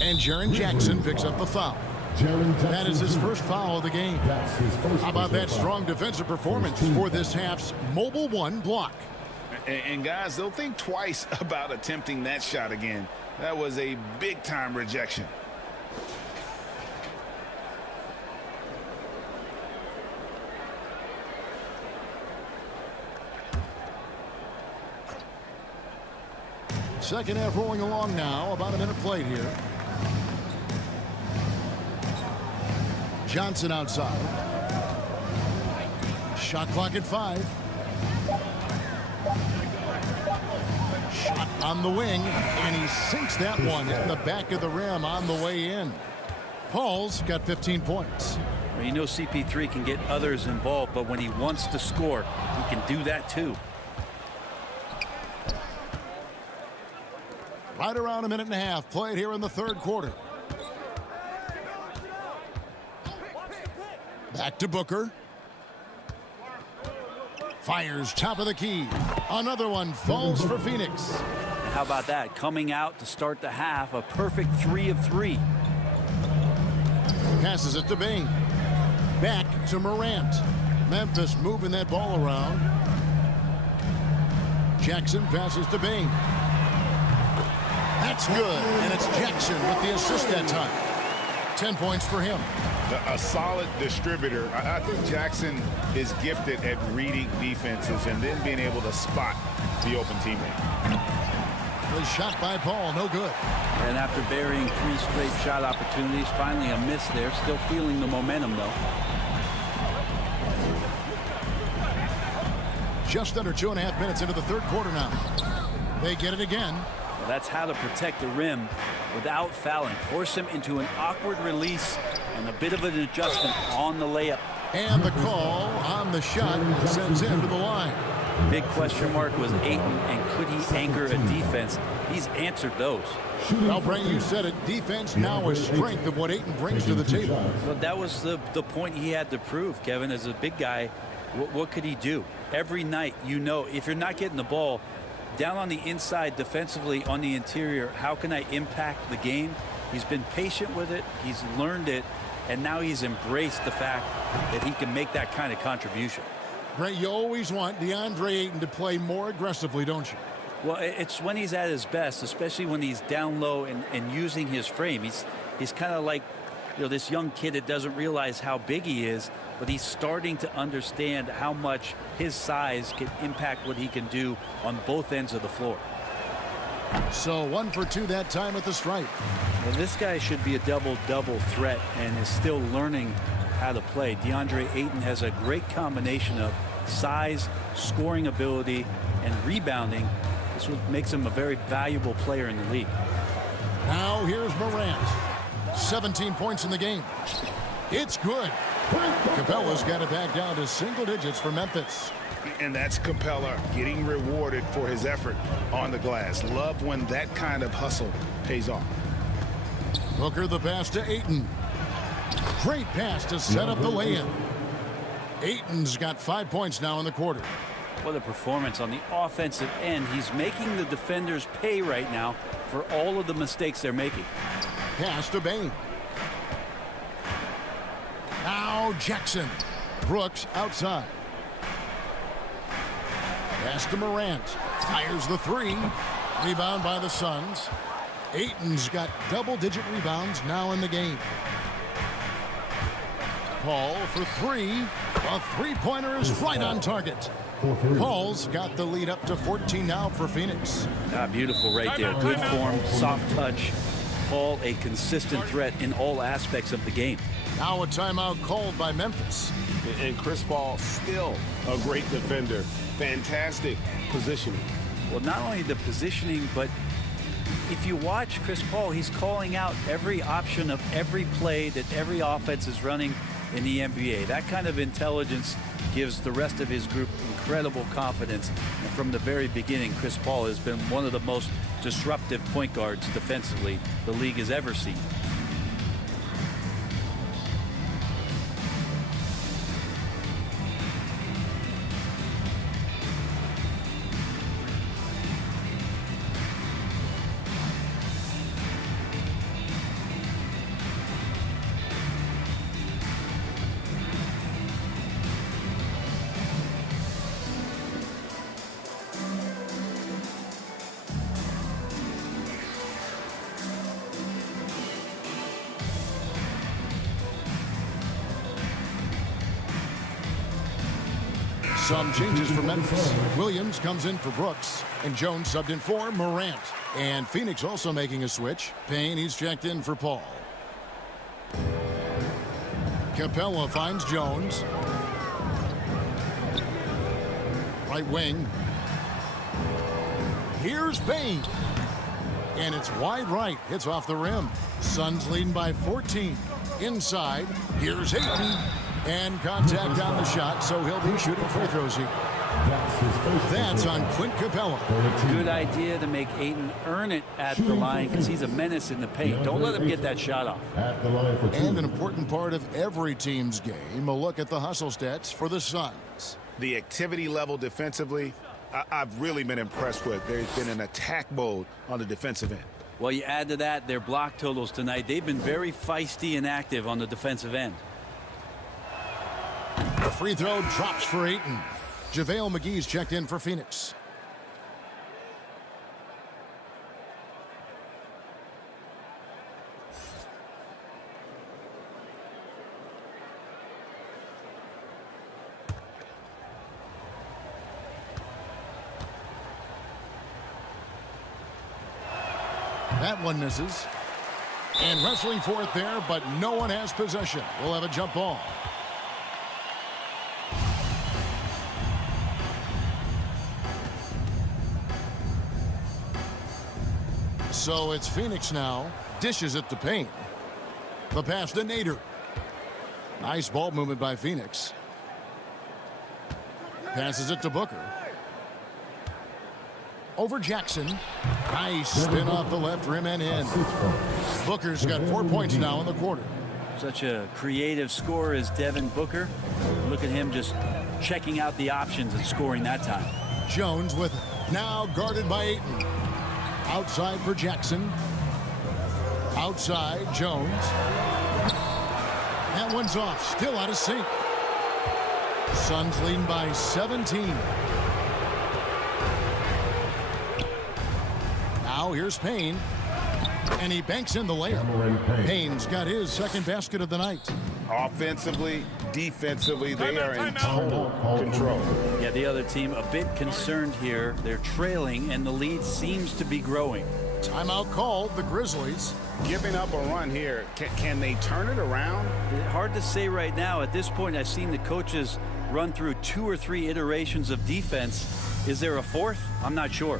And Jaren Jackson picks up the foul. That is his first foul of the game. How about that strong defensive performance for this half's Mobile 1 block? And guys, they'll think twice about attempting that shot again. That was a big-time rejection. Second half rolling along now. About a minute played here. Johnson outside. Shot clock at 5. Shot on the wing, and he sinks that one in the back of the rim on the way in. Paul's got 15 points. Well, you know CP3 can get others involved, but when he wants to score, he can do that too. Right around a minute and a half played here in the third quarter. Back to Booker. Fires top of the key. Another one falls for Phoenix. And how about that? Coming out to start the half, a perfect 3 of 3. Passes it to Bane. Back to Morant. Memphis moving that ball around. Jackson passes to Bane. That's good, and it's Jackson with the assist that time. 10 points for him. A solid distributor. I think Jackson is gifted at reading defenses and then being able to spot the open teammate. The shot by Paul, no good. And after burying 3 straight shot opportunities, finally a miss there. Still feeling the momentum, though. Just under 2.5 minutes into the third quarter now. They get it again. Well, that's how to protect the rim without fouling. Force him into an awkward release and a bit of an adjustment on the layup. And the call on the shot sends him to the line. Big question mark was Ayton, and could he anger a defense? He's answered those. Well, Brent, you said it. Defense now a strength of what Ayton brings to the table. Well, that was the point he had to prove, Kevin. As a big guy, what could he do? Every night, you know, if you're not getting the ball down on the inside defensively on the interior, how can I impact the game? He's been patient with it. He's learned it. And now he's embraced the fact that he can make that kind of contribution. Brent, you always want Deandre Ayton to play more aggressively, don't you? Well, it's when he's at his best, especially when he's down low and using his frame. He's kind of like, you know, this young kid that doesn't realize how big he is, but he's starting to understand how much his size can impact what he can do on both ends of the floor. So 1 for 2 that time at the stripe. And this guy should be a double-double threat and is still learning how to play. Deandre Ayton has a great combination of size, scoring ability, and rebounding. This makes him a very valuable player in the league. Now here's Marantz. 17 points in the game. It's good. Capella's got it back down to single digits for Memphis. And that's Capella getting rewarded for his effort on the glass. Love when that kind of hustle pays off. Booker the pass to Ayton. Great pass to set up the lay-in. Ayton's got 5 points now in the quarter. What a performance on the offensive end. He's making the defenders pay right now for all of the mistakes they're making. Pass to Bain. Now Jackson. Brooks outside. Pass to Marantz. Fires the three. Rebound by the Suns. Ayton's got double-digit rebounds now in the game. Paul for three. A three-pointer is right on target. Paul's got the lead up to 14 now for Phoenix. Beautiful right there. Good form, soft touch. Paul, a consistent threat in all aspects of the game. Now a timeout called by Memphis. And Chris Paul still a great defender. Fantastic positioning. Well, not only the positioning, but if you watch Chris Paul, he's calling out every option of every play that every offense is running in the NBA. That kind of intelligence gives the rest of his group incredible confidence. And from the very beginning, Chris Paul has been one of the most disruptive point guards defensively the league has ever seen. Some changes for Memphis. Williams comes in for Brooks, and Jones subbed in for Morant. And Phoenix also making a switch. Payne, he's checked in for Paul. Capella finds Jones. Right wing. Here's Payne. And it's wide right. Hits off the rim. Suns leading by 14. Inside. Here's Ayton. And contact on the shot, so he'll be shooting free throws here. That's on Clint Capella. Good idea to make Ayton earn it at the line because he's a menace in the paint. Don't let him get that shot off. And an important part of every team's game, a look at the hustle stats for the Suns. The activity level defensively, I've really been impressed with. There's been an attack mode on the defensive end. Well, you add to that their block totals tonight. They've been very feisty and active on the defensive end. The free throw drops for Ayton. JaVale McGee's checked in for Phoenix. That one misses. And wrestling for it there, but no one has possession. We'll have a jump ball. So it's Phoenix now. Dishes it to Payne. The pass to Nader. Nice ball movement by Phoenix. Passes it to Booker. Over Jackson. Nice spin off the left rim and in. Booker's got 4 points now in the quarter. Such a creative scorer as Devin Booker. Look at him just checking out the options and scoring that time. Jones with it. Now guarded by Ayton. Outside for Jackson. Outside, Jones. That one's off. Still out of sync. Suns leading by 17. Now here's Payne. And he banks in the layup. Payne's got his second basket of the night. Offensively, defensively, they are in total control. Yeah, the other team a bit concerned here. They're trailing, and the lead seems to be growing. Timeout called, the Grizzlies. Giving up a run here. Can they turn it around? Hard to say right now. At this point, I've seen the coaches run through 2 or 3 iterations of defense. Is there a fourth? I'm not sure.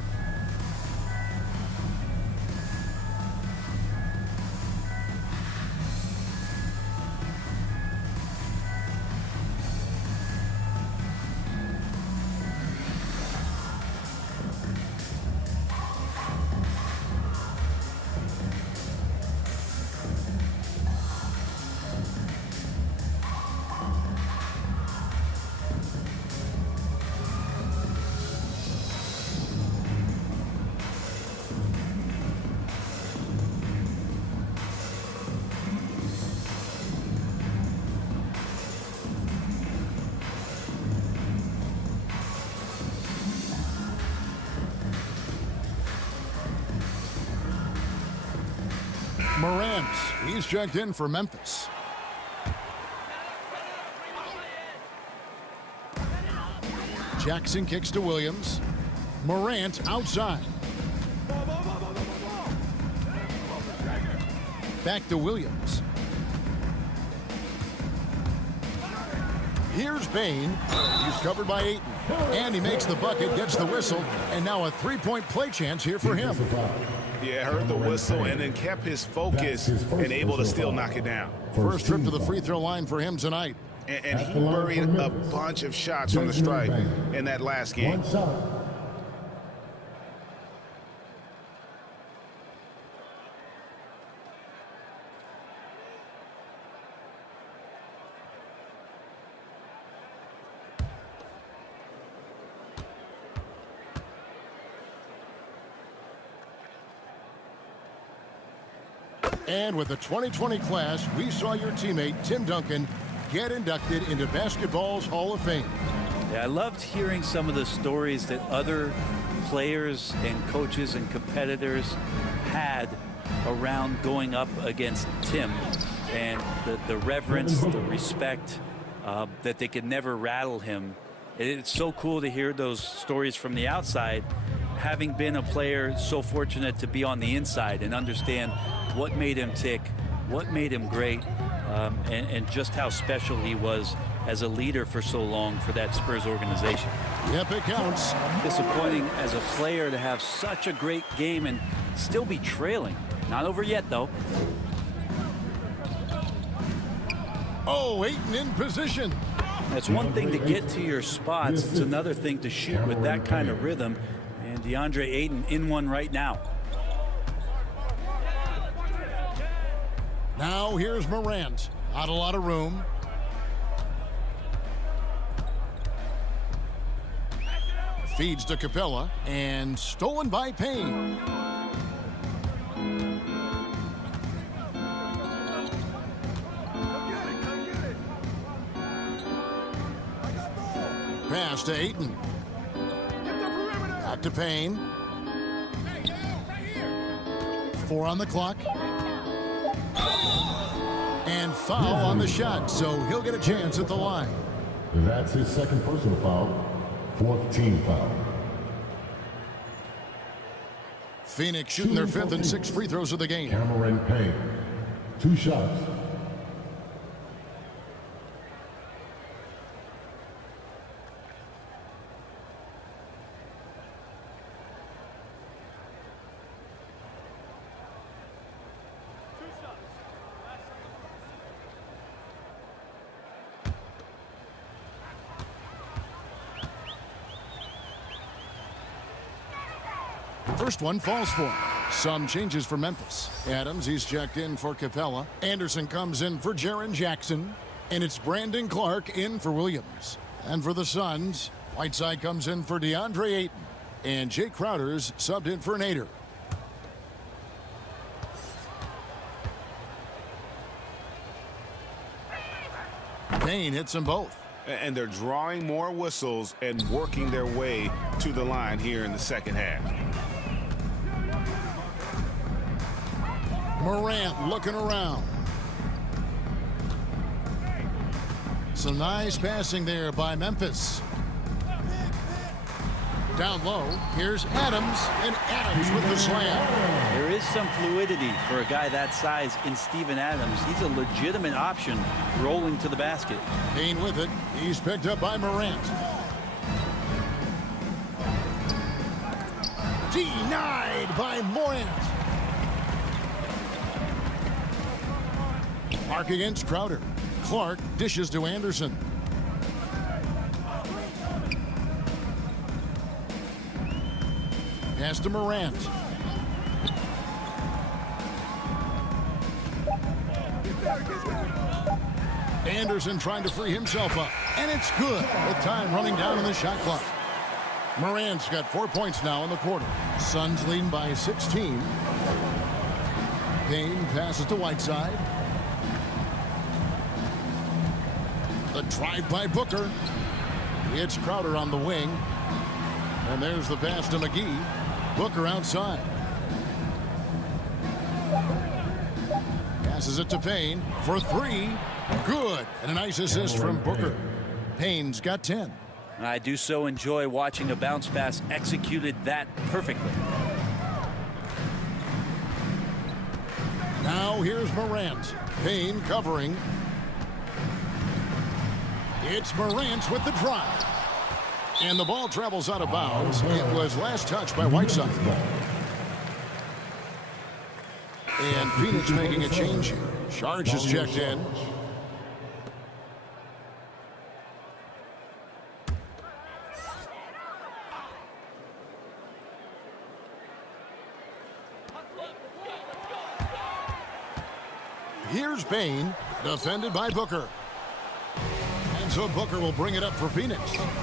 Marantz, he's checked in for Memphis. Jackson kicks to Williams. Marantz outside. Back to Williams. Here's Bain. He's covered by Ayton. And he makes the bucket, gets the whistle, and now a three-point play chance here for him. Yeah, heard the whistle and then kept his focus and able to still knock it down. First trip to the free throw line for him tonight. And he buried a bunch of shots from the stripe in that last game. One shot. And with the 2020 class, we saw your teammate, Tim Duncan, get inducted into basketball's Hall of Fame. Yeah, I loved hearing some of the stories that other players and coaches and competitors had around going up against Tim, and the reverence, the respect, that they could never rattle him. It's so cool to hear those stories from the outside, having been a player so fortunate to be on the inside and understand what made him tick, what made him great, and just how special he was as a leader for so long for that Spurs organization. Yep, it counts. Disappointing as a player to have such a great game and still be trailing. Not over yet, though. Oh, Ayton in position. It's one thing to get to your spots. It's another thing to shoot with that kind of rhythm. And Deandre Ayton in one right now. Now here's Marantz. Not a lot of room. Feeds to Capella and stolen by Payne. Pass to Ayton. Back to Payne. 4 on the clock. And foul on the shot, so he'll get a chance at the line. That's his second personal foul. 4th team foul. Phoenix shooting their 5th and 6th free throws of the game. Cameron Payne. 2 shots. First one falls for him. Some changes for Memphis. Adams, he's checked in for Capella. Anderson comes in for Jaren Jackson. And it's Brandon Clark in for Williams. And for the Suns, Whiteside comes in for DeAndre Ayton. And Jay Crowder's subbed in for Nader. Payne hits them both. And they're drawing more whistles and working their way to the line here in the second half. Morant looking around. Some nice passing there by Memphis. Down low, here's Adams, and Adams with the slam. There is some fluidity for a guy that size in Steven Adams. He's a legitimate option rolling to the basket. Payne with it. He's picked up by Morant. Denied by Morant. Clark against Crowder. Clark dishes to Anderson. Pass to Morant. Anderson trying to free himself up. And it's good with time running down on the shot clock. Morant's got 4 points now in the quarter. Suns leading by 16. Payne passes to Whiteside. The drive by Booker. It's Crowder on the wing. And there's the pass to McGee. Booker outside. Passes it to Payne for three. Good. And a nice assist from Booker. Payne's got 10. I do so enjoy watching a bounce pass executed that perfectly. Now here's Marantz. Payne covering. It's Marantz with the drive. And the ball travels out of bounds. It was last touched by Whiteside. And Phoenix making a change here. Sharge is checked in. Here's Payne, defended by Booker. And so Booker will bring it up for Phoenix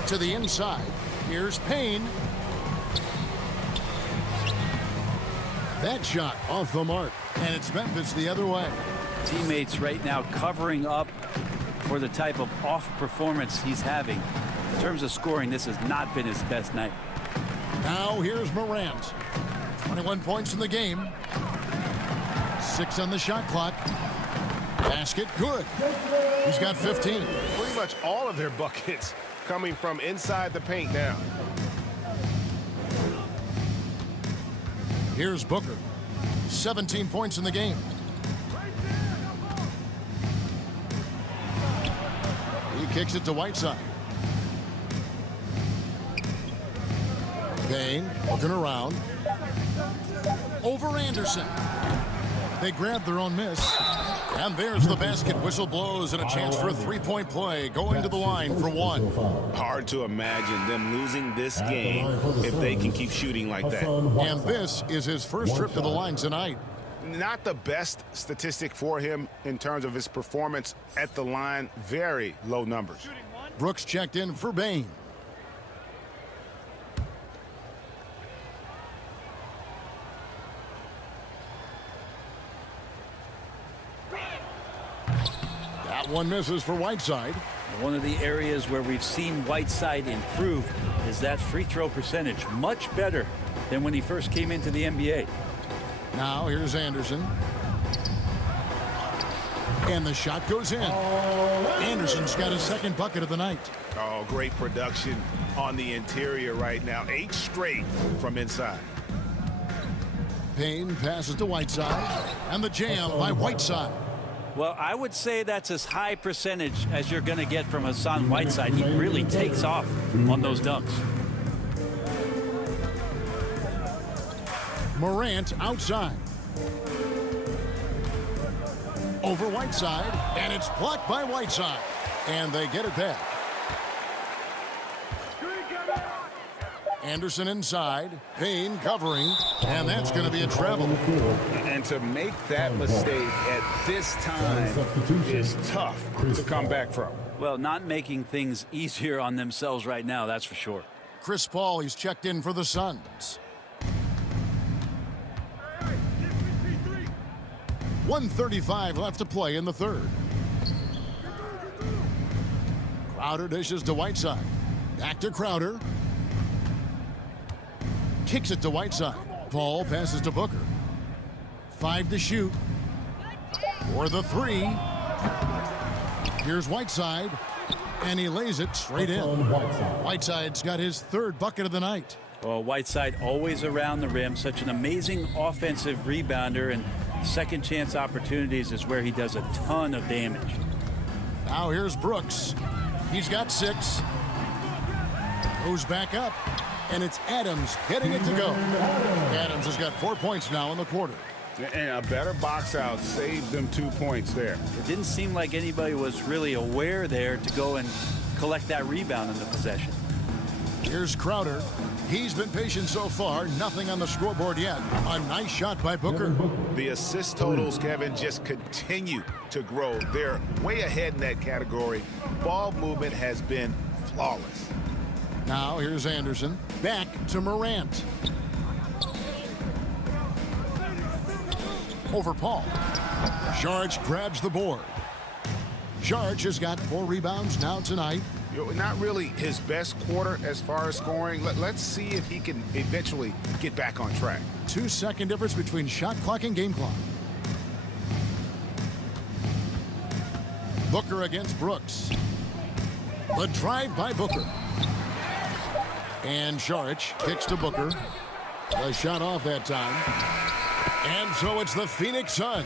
to the inside. Here's Payne. That shot off the mark, and it's Memphis the other way. Teammates right now covering up for the type of off performance he's having. In terms of scoring, this has not been his best night. Now here's Marantz. 21 points in the game. 6 on the shot clock. Basket good. He's got 15. Pretty much all of their buckets coming from inside the paint now. Here's Booker. 17 points in the game. He kicks it to Whiteside. Payne looking around. Over Anderson. They grab their own miss. And there's the basket. Whistle blows and a chance for a three-point play. Going to the line for one. Hard to imagine them losing this game if they can keep shooting like that. And this is his first trip to the line tonight. Not the best statistic for him in terms of his performance at the line. Very low numbers. Brooks checked in for Payne. That one misses for Whiteside. One of the areas where we've seen Whiteside improve is that free throw percentage. Much better than when he first came into the NBA. Now here's Anderson. And the shot goes in. Anderson's got his second bucket of the night. Oh, great production on the interior right now. 8 straight from inside. Payne passes to Whiteside. And the jam by Whiteside. Well, I would say that's as high percentage as you're going to get from Hassan Whiteside. He really takes off on those dunks. Marantz outside. Over Whiteside, and it's blocked by Whiteside. And they get it back. Anderson inside, Payne covering, and that's going to be a travel. And to make that mistake at this time is tough to come back from. Well, not making things easier on themselves right now, that's for sure. Chris Paul, he's checked in for the Suns. 1:35 left to play in the third. Crowder dishes to Whiteside. Back to Crowder. Kicks it to Whiteside. Paul passes to Booker. 5 to shoot. For the 3. Here's Whiteside. And he lays it straight in. Whiteside's got his third bucket of the night. Well, Whiteside always around the rim. Such an amazing offensive rebounder. And second chance opportunities is where he does a ton of damage. Now here's Brooks. He's got 6. Goes back up. And it's Adams getting it to go. Adams has got 4 points now in the quarter. And a better box out saves them 2 points there. It didn't seem like anybody was really aware there to go and collect that rebound in the possession. Here's Crowder. He's been patient so far. Nothing on the scoreboard yet. A nice shot by Booker. The assist totals, Kevin, just continue to grow. They're way ahead in that category. Ball movement has been flawless. Now here's Anderson. Back to Marantz. Over Paul. Sharge grabs the board. Sharge has got 4 rebounds now tonight. Not really his best quarter as far as scoring. Let's see if he can eventually get back on track. 2-second difference between shot clock and game clock. Booker against Brooks. The drive by Booker. And Saric kicks to Booker. The shot off that time. And so it's the Phoenix Suns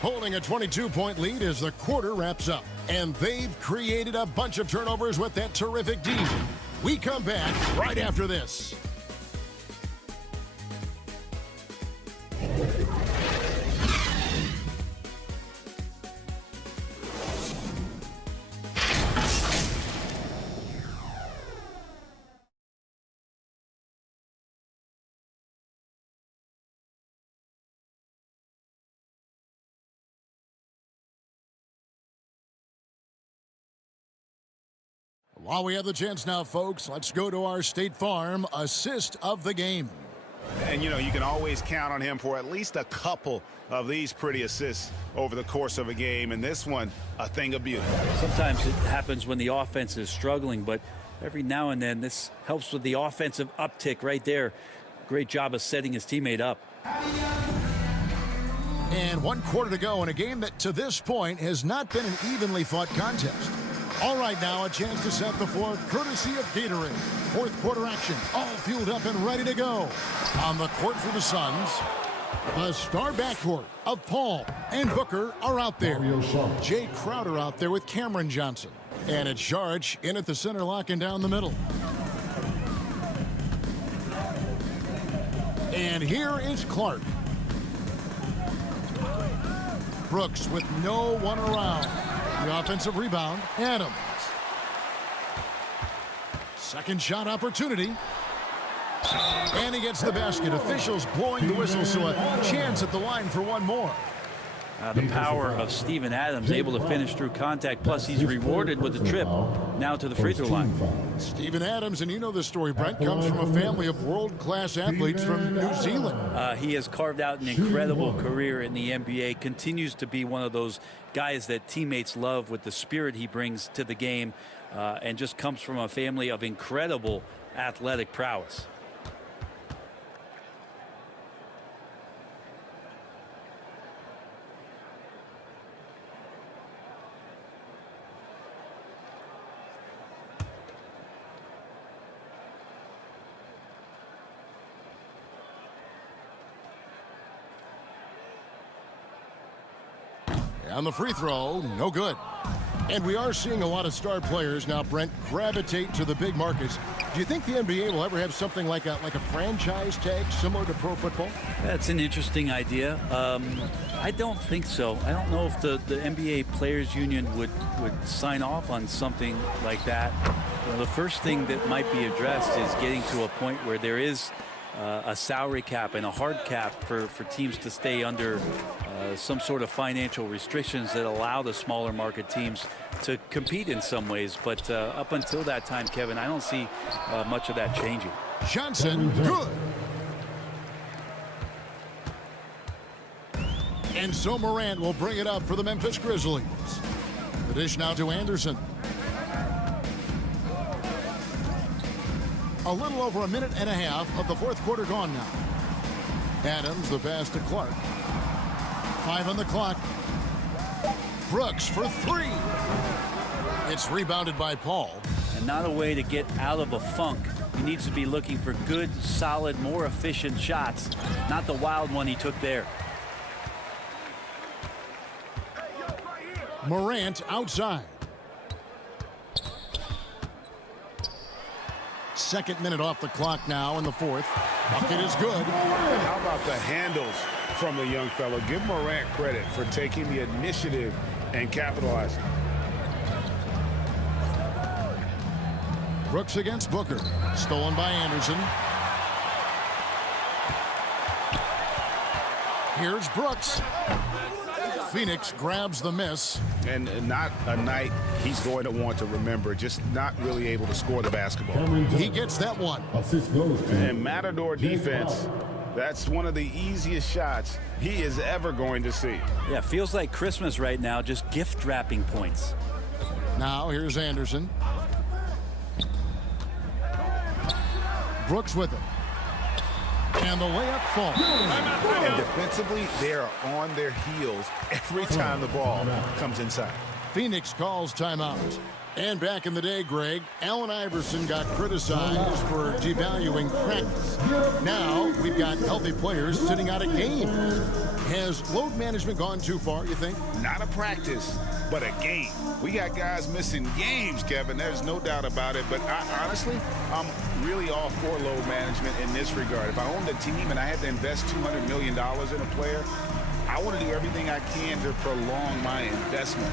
holding a 22-point lead as the quarter wraps up. And they've created a bunch of turnovers with that terrific D. We come back right after this. While we have the chance now, folks, let's go to our State Farm assist of the game. And, you know, you can always count on him for at least a couple of these pretty assists over the course of a game. And this one, a thing of beauty. Sometimes it happens when the offense is struggling, but every now and then this helps with the offensive uptick right there. Great job of setting his teammate up. And 1 quarter to go in a game that to this point has not been an evenly fought contest. All right, now a chance to set the floor courtesy of Gatorade. 4th quarter action, all fueled up and ready to go. On the court for the Suns, the star backcourt of Paul and Booker are out there. Jay Crowder out there with Cameron Johnson. And it's Saric in at the center, locking down the middle. And here is Clark. Brooks with no one around. The offensive rebound, Adams. Second shot opportunity. And he gets the basket. Officials blowing the whistle, so a chance at the line for one more. The power of Steven Adams, able to finish through contact, plus he's rewarded with a trip now to the free throw line. Steven Adams, and you know the story, Brent, comes from a family of world-class athletes from New Zealand. He has carved out an incredible career in the NBA, continues to be one of those guys that teammates love with the spirit he brings to the game, and just comes from a family of incredible athletic prowess. On the free throw, no good. And we are seeing a lot of star players now, Brent, gravitate to the big markets. Do you think the NBA will ever have something like a franchise tag similar to pro football? That's an interesting idea. I don't think so. I don't know if the NBA Players Union would sign off on something like that. Well, the first thing that might be addressed is getting to a point where there is a salary cap and a hard cap for teams to stay under some sort of financial restrictions that allow the smaller market teams to compete in some ways. But up until that time, Kevin, I don't see much of that changing. Johnson, good. And so Morant will bring it up for the Memphis Grizzlies. The dish now to Anderson. A little over a minute and a half of the 4th quarter gone now. Adams, the pass to Clark. 5 on the clock. Brooks for 3. It's rebounded by Paul. And not a way to get out of a funk. He needs to be looking for good, solid, more efficient shots, not the wild one he took there. Marantz outside. 2nd minute off the clock now in the 4th. Bucket is good. And how about the handles from the young fellow? Give Morant credit for taking the initiative and capitalizing. Brooks against Booker. Stolen by Anderson. Here's Brooks. Phoenix grabs the miss. And not a night he's going to want to remember, just not really able to score the basketball. He gets that one. Assist goes to And Matador defense, that's one of the easiest shots he is ever going to see. Yeah, feels like Christmas right now, just gift wrapping points. Now here's Anderson. Brooks with it. And the layup falls. And defensively, they are on their heels every time the ball comes inside. Phoenix calls timeout. And back in the day, Greg, Allen Iverson got criticized for devaluing practice. Now we've got healthy players sitting out a game. Has load management gone too far, you think? Not a practice, but a game. We got guys missing games, Kevin. There's no doubt about it. But honestly, I'm really all for load management in this regard. If I owned a team and I had to invest $200 million in a player, I want to do everything I can to prolong my investment.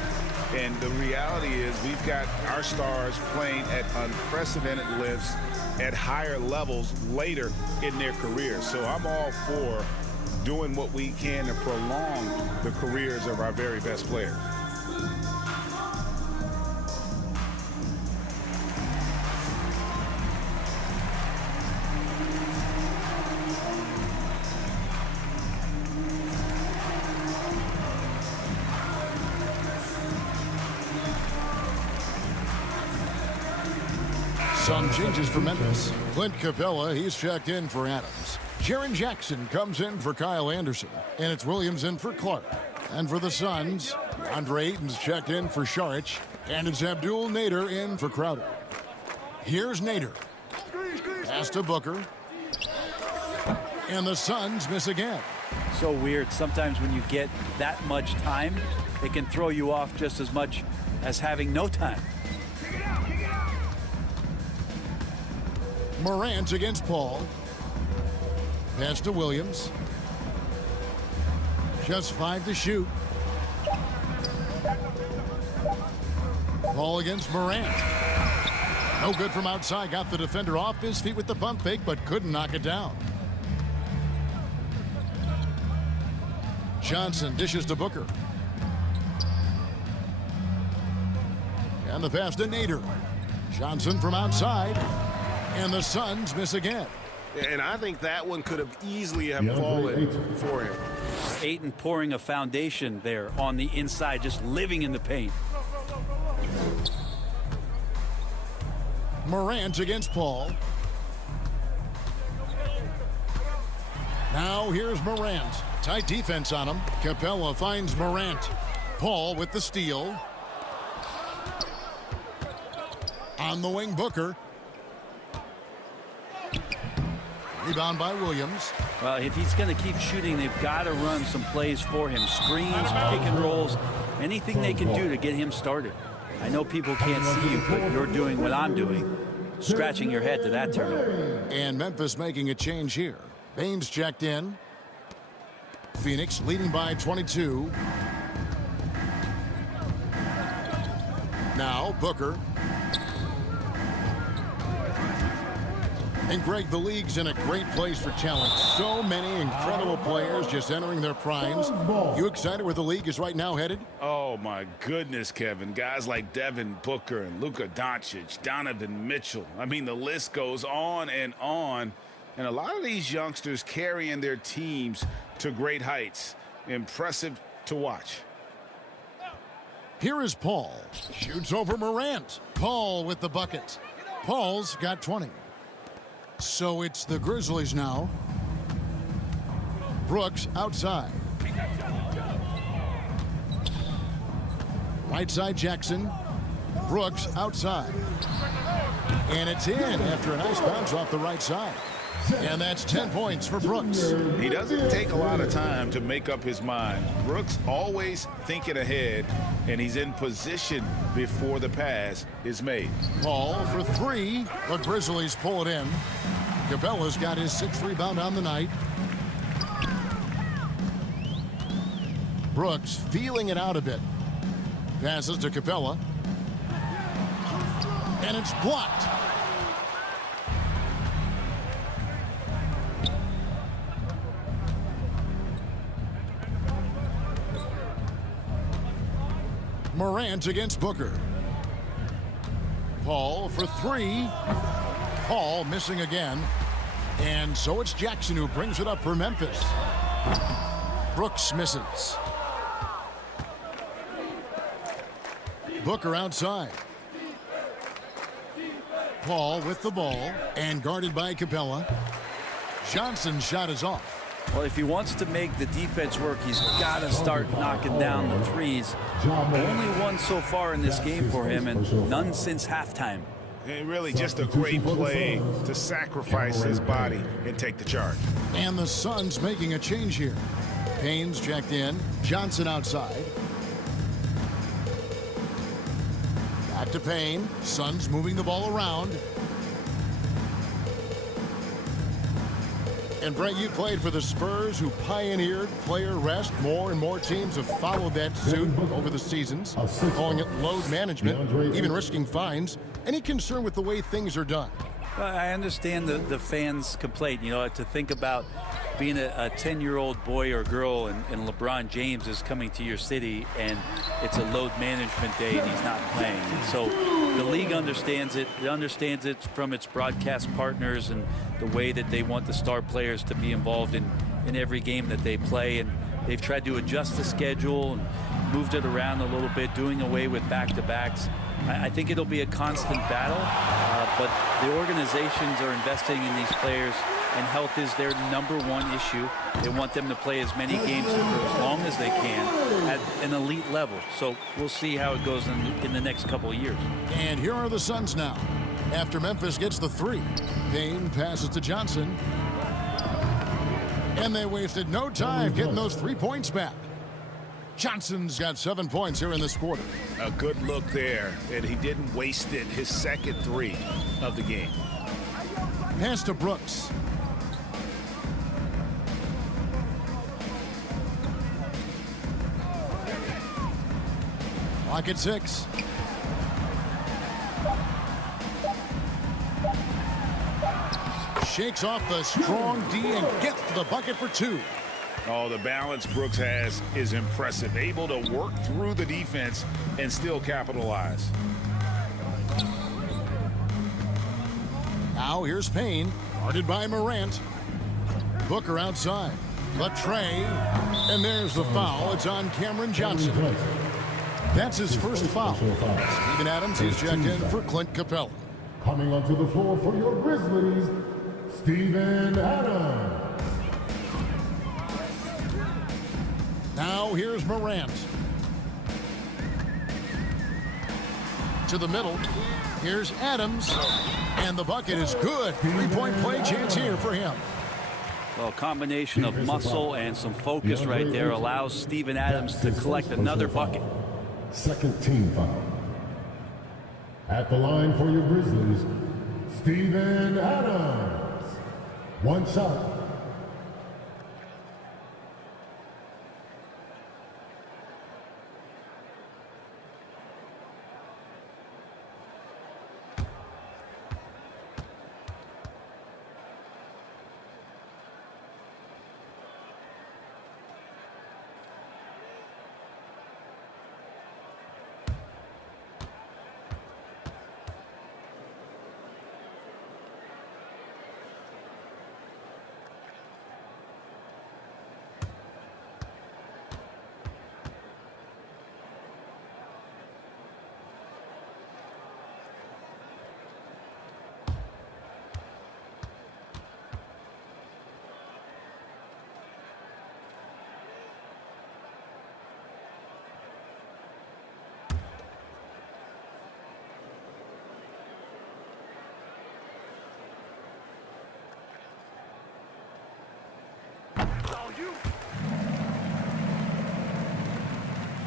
And the reality is we've got our stars playing at unprecedented lifts at higher levels later in their careers. So I'm all for doing what we can to prolong the careers of our very best players. Some changes for Memphis. Clint Capella, he's checked in for Adams. Jaren Jackson comes in for Kyle Anderson. And it's Williams in for Clark. And for the Suns, Deandre Ayton's checked in for Saric. And it's Abdul Nader in for Crowder. Here's Nader. Pass to Booker. And the Suns miss again. So weird. Sometimes when you get that much time, it can throw you off just as much as having no time. Marantz against Paul. Pass to Williams. Just 5 to shoot. Paul against Marantz. No good from outside. Got the defender off his feet with the pump fake, but couldn't knock it down. Johnson dishes to Booker. And the pass to Nader. Johnson from outside. And the Suns miss again. And I think that one could have easily fallen for him. Ayton pouring a foundation there on the inside, just living in the paint. Marantz against Paul. Now here's Marantz. Tight defense on him. Capella finds Marantz. Paul with the steal. On the wing, Booker. Rebound by Williams. Well, if he's going to keep shooting, they've got to run some plays for him. Screens, pick and rolls, anything they can do to get him started. I know people can't see you, but you're doing what I'm doing. Scratching your head to that turnover. And Memphis making a change here. Baines checked in. Phoenix leading by 22. Now Booker. And Greg, the league's in a great place for talent. So many incredible players just entering their primes. You excited where the league is right now headed? Oh, my goodness, Kevin. Guys like Devin Booker and Luka Doncic, Donovan Mitchell. I mean, the list goes on. And a lot of these youngsters carrying their teams to great heights. Impressive to watch. Here is Paul. Shoots over Marantz. Paul with the bucket. Paul's got 20. So it's the Grizzlies now. Brooks outside. Right side Jackson. Brooks outside. And it's in after a nice bounce off the right side. And that's 10 points for Brooks. He doesn't take a lot of time to make up his mind. Brooks always thinking ahead, and he's in position before the pass is made. Paul for 3. The Grizzlies pull it in. Capella's got his 6th rebound on the night. Brooks feeling it out a bit. Passes to Capella. And it's blocked. Marantz against Booker. Paul for 3. Paul missing again. And so it's Jackson who brings it up for Memphis. Brooks misses. Booker outside. Paul with the ball and guarded by Capella. Johnson's shot is off. Well, if he wants to make the defense work, he's got to start knocking down the threes. Only one so far in this game for him, and none since halftime. And really just a great play to sacrifice his body and take the charge. And the Suns making a change here. Payne's checked in. Johnson outside. Back to Payne. Suns moving the ball around. And Brett, you played for the Spurs, who pioneered player rest. More and more teams have followed that suit over the seasons, calling it load management, even risking fines. Any concern with the way things are done? Well, I understand the fans' complaint, you know, to think about being a 10-year-old boy or girl and LeBron James is coming to your city and it's a load management day and he's not playing. So the league understands it. It understands it from its broadcast partners and the way that they want the star players to be involved in every game that they play. And they've tried to adjust the schedule and moved it around a little bit, doing away with back-to-backs. I think it'll be a constant battle, but the organizations are investing in these players, and health is their #1 issue. They want them to play as many games for as long as they can at an elite level. So we'll see how it goes in the next couple of years. And here are the Suns now. After Memphis gets the 3, Payne passes to Johnson. And they wasted no time getting those 3 points back. Johnson's got 7 points here in this quarter. A good look there, and he didn't waste it. His second 3 of the game. Pass to Brooks. Clock at 6. Shakes off the strong D and gets to the bucket for 2. Oh, the balance Brooks has is impressive. Able to work through the defense and still capitalize. Now here's Payne, guarded by Marantz. Booker outside. Latre, and there's the foul. It's on Cameron Johnson. That's his first foul. Steven Adams is checked in for Clint Capella. Coming onto the floor for your Grizzlies, Steven Adams. Now here's Marantz. To the middle. Here's Adams. And the bucket is good. 3-point play chance here for him. Well, a combination of muscle and some focus right there allows Steven Adams to collect another bucket. Second team foul. At the line for your Grizzlies, Steven Adams. 1 shot.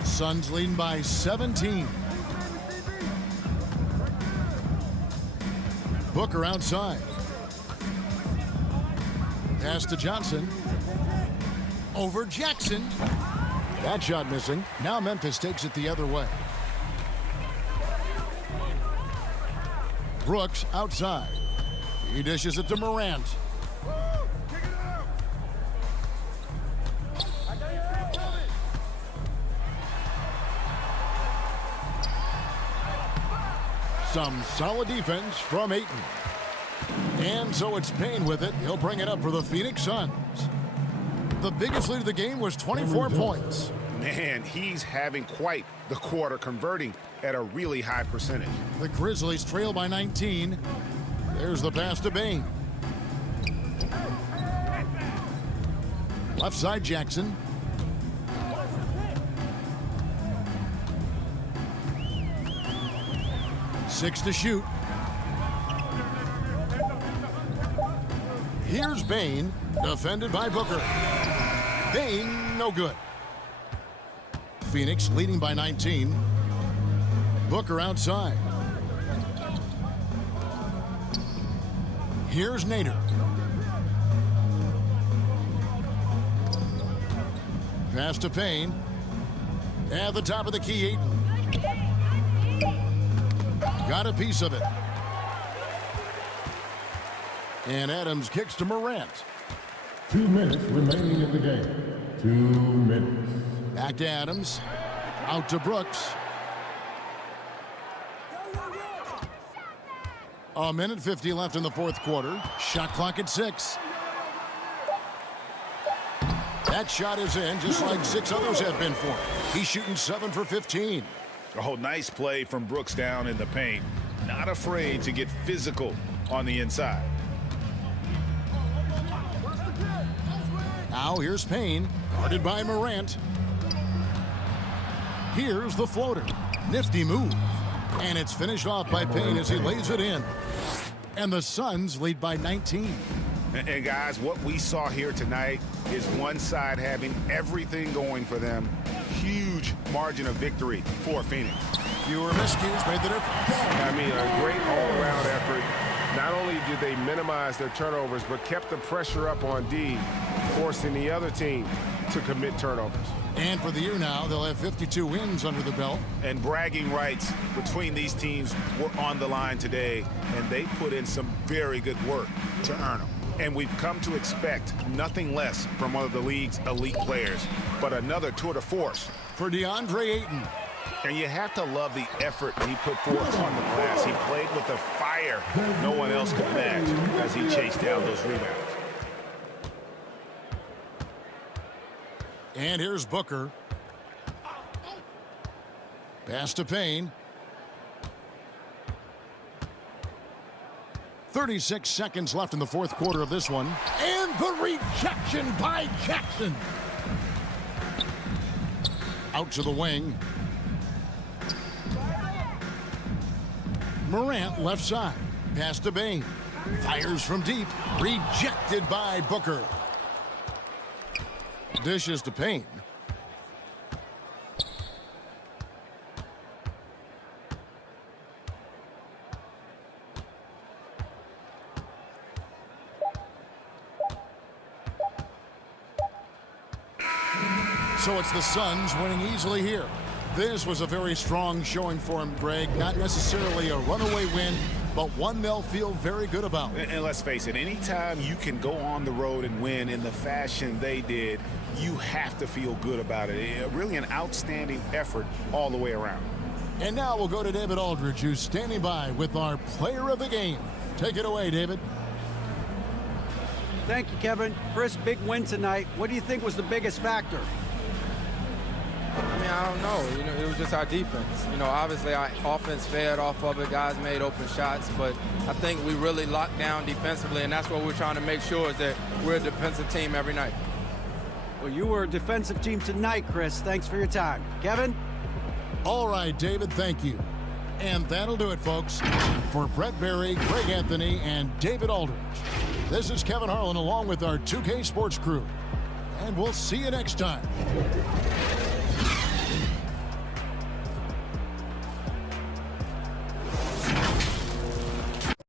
Suns leading by 17. Booker outside. Pass to Johnson. Over Jackson. That shot missing. Now Memphis takes it the other way. Brooks outside. He dishes it to Marantz. Some solid defense from Ayton. And so it's Payne with it. He'll bring it up for the Phoenix Suns. The biggest lead of the game was 24 points. Man, he's having quite the quarter, converting at a really high percentage. The Grizzlies trail by 19. There's the pass to Payne. Left side, Jackson. Six to shoot. Here's Bain, defended by Booker. Bain, no good. Phoenix leading by 19. Booker outside. Here's Nader. Pass to Payne. At the top of the key, Ayton. Got a piece of it. And Adams kicks to Marantz. 2 minutes remaining in the game. 2 minutes. Back to Adams. Out to Brooks. A minute 50 left in the fourth quarter. Shot clock at 6. That shot is in, just like 6 others have been for him. He's shooting 7 for 15. Oh, nice play from Brooks down in the paint. Not afraid to get physical on the inside. Now here's Payne, guarded by Morant. Here's the floater. Nifty move. And it's finished off by Payne as he lays it in. And the Suns lead by 19. And guys, what we saw here tonight is one side having everything going for them. Huge margin of victory for Phoenix. Fewer miscues made the difference. I mean, a great all-around effort. Not only did they minimize their turnovers, but kept the pressure up on D, forcing the other team to commit turnovers. And for the year now, they'll have 52 wins under the belt. And bragging rights between these teams were on the line today, and they put in some very good work to earn them. And we've come to expect nothing less from one of the league's elite players, but another tour de force For Deandre Ayton. And you have to love the effort he put forth on the glass. He played with a fire no one else could match as he chased down those rebounds. And here's Booker. Pass to Payne. 36 seconds left in the fourth quarter of this one. And the rejection by Jackson. Out to the wing. Morant left side. Pass to Bain. Fires from deep. Rejected by Booker. Dishes to Payne. So it's the Suns winning easily here. This was a very strong showing for him, Greg. Not necessarily a runaway win, but one they'll feel very good about. And let's face it, anytime you can go on the road and win in the fashion they did, you have to feel good about it. Really an outstanding effort all the way around. And now we'll go to David Aldridge, who's standing by with our player of the game. Take it away, David. Thank you, Kevin. Chris, big win tonight. What do you think was the biggest factor? I mean, I don't know. You know, it was just our defense. You know, obviously our offense fed off of it. Guys made open shots, but I think we really locked down defensively, and that's what we're trying to make sure is that we're a defensive team every night. Well, you were a defensive team tonight, Chris. Thanks for your time. Kevin? All right, David, thank you. And that'll do it, folks. For Brett Berry, Greg Anthony, and David Aldridge, this is Kevin Harlan along with our 2K Sports crew. And we'll see you next time.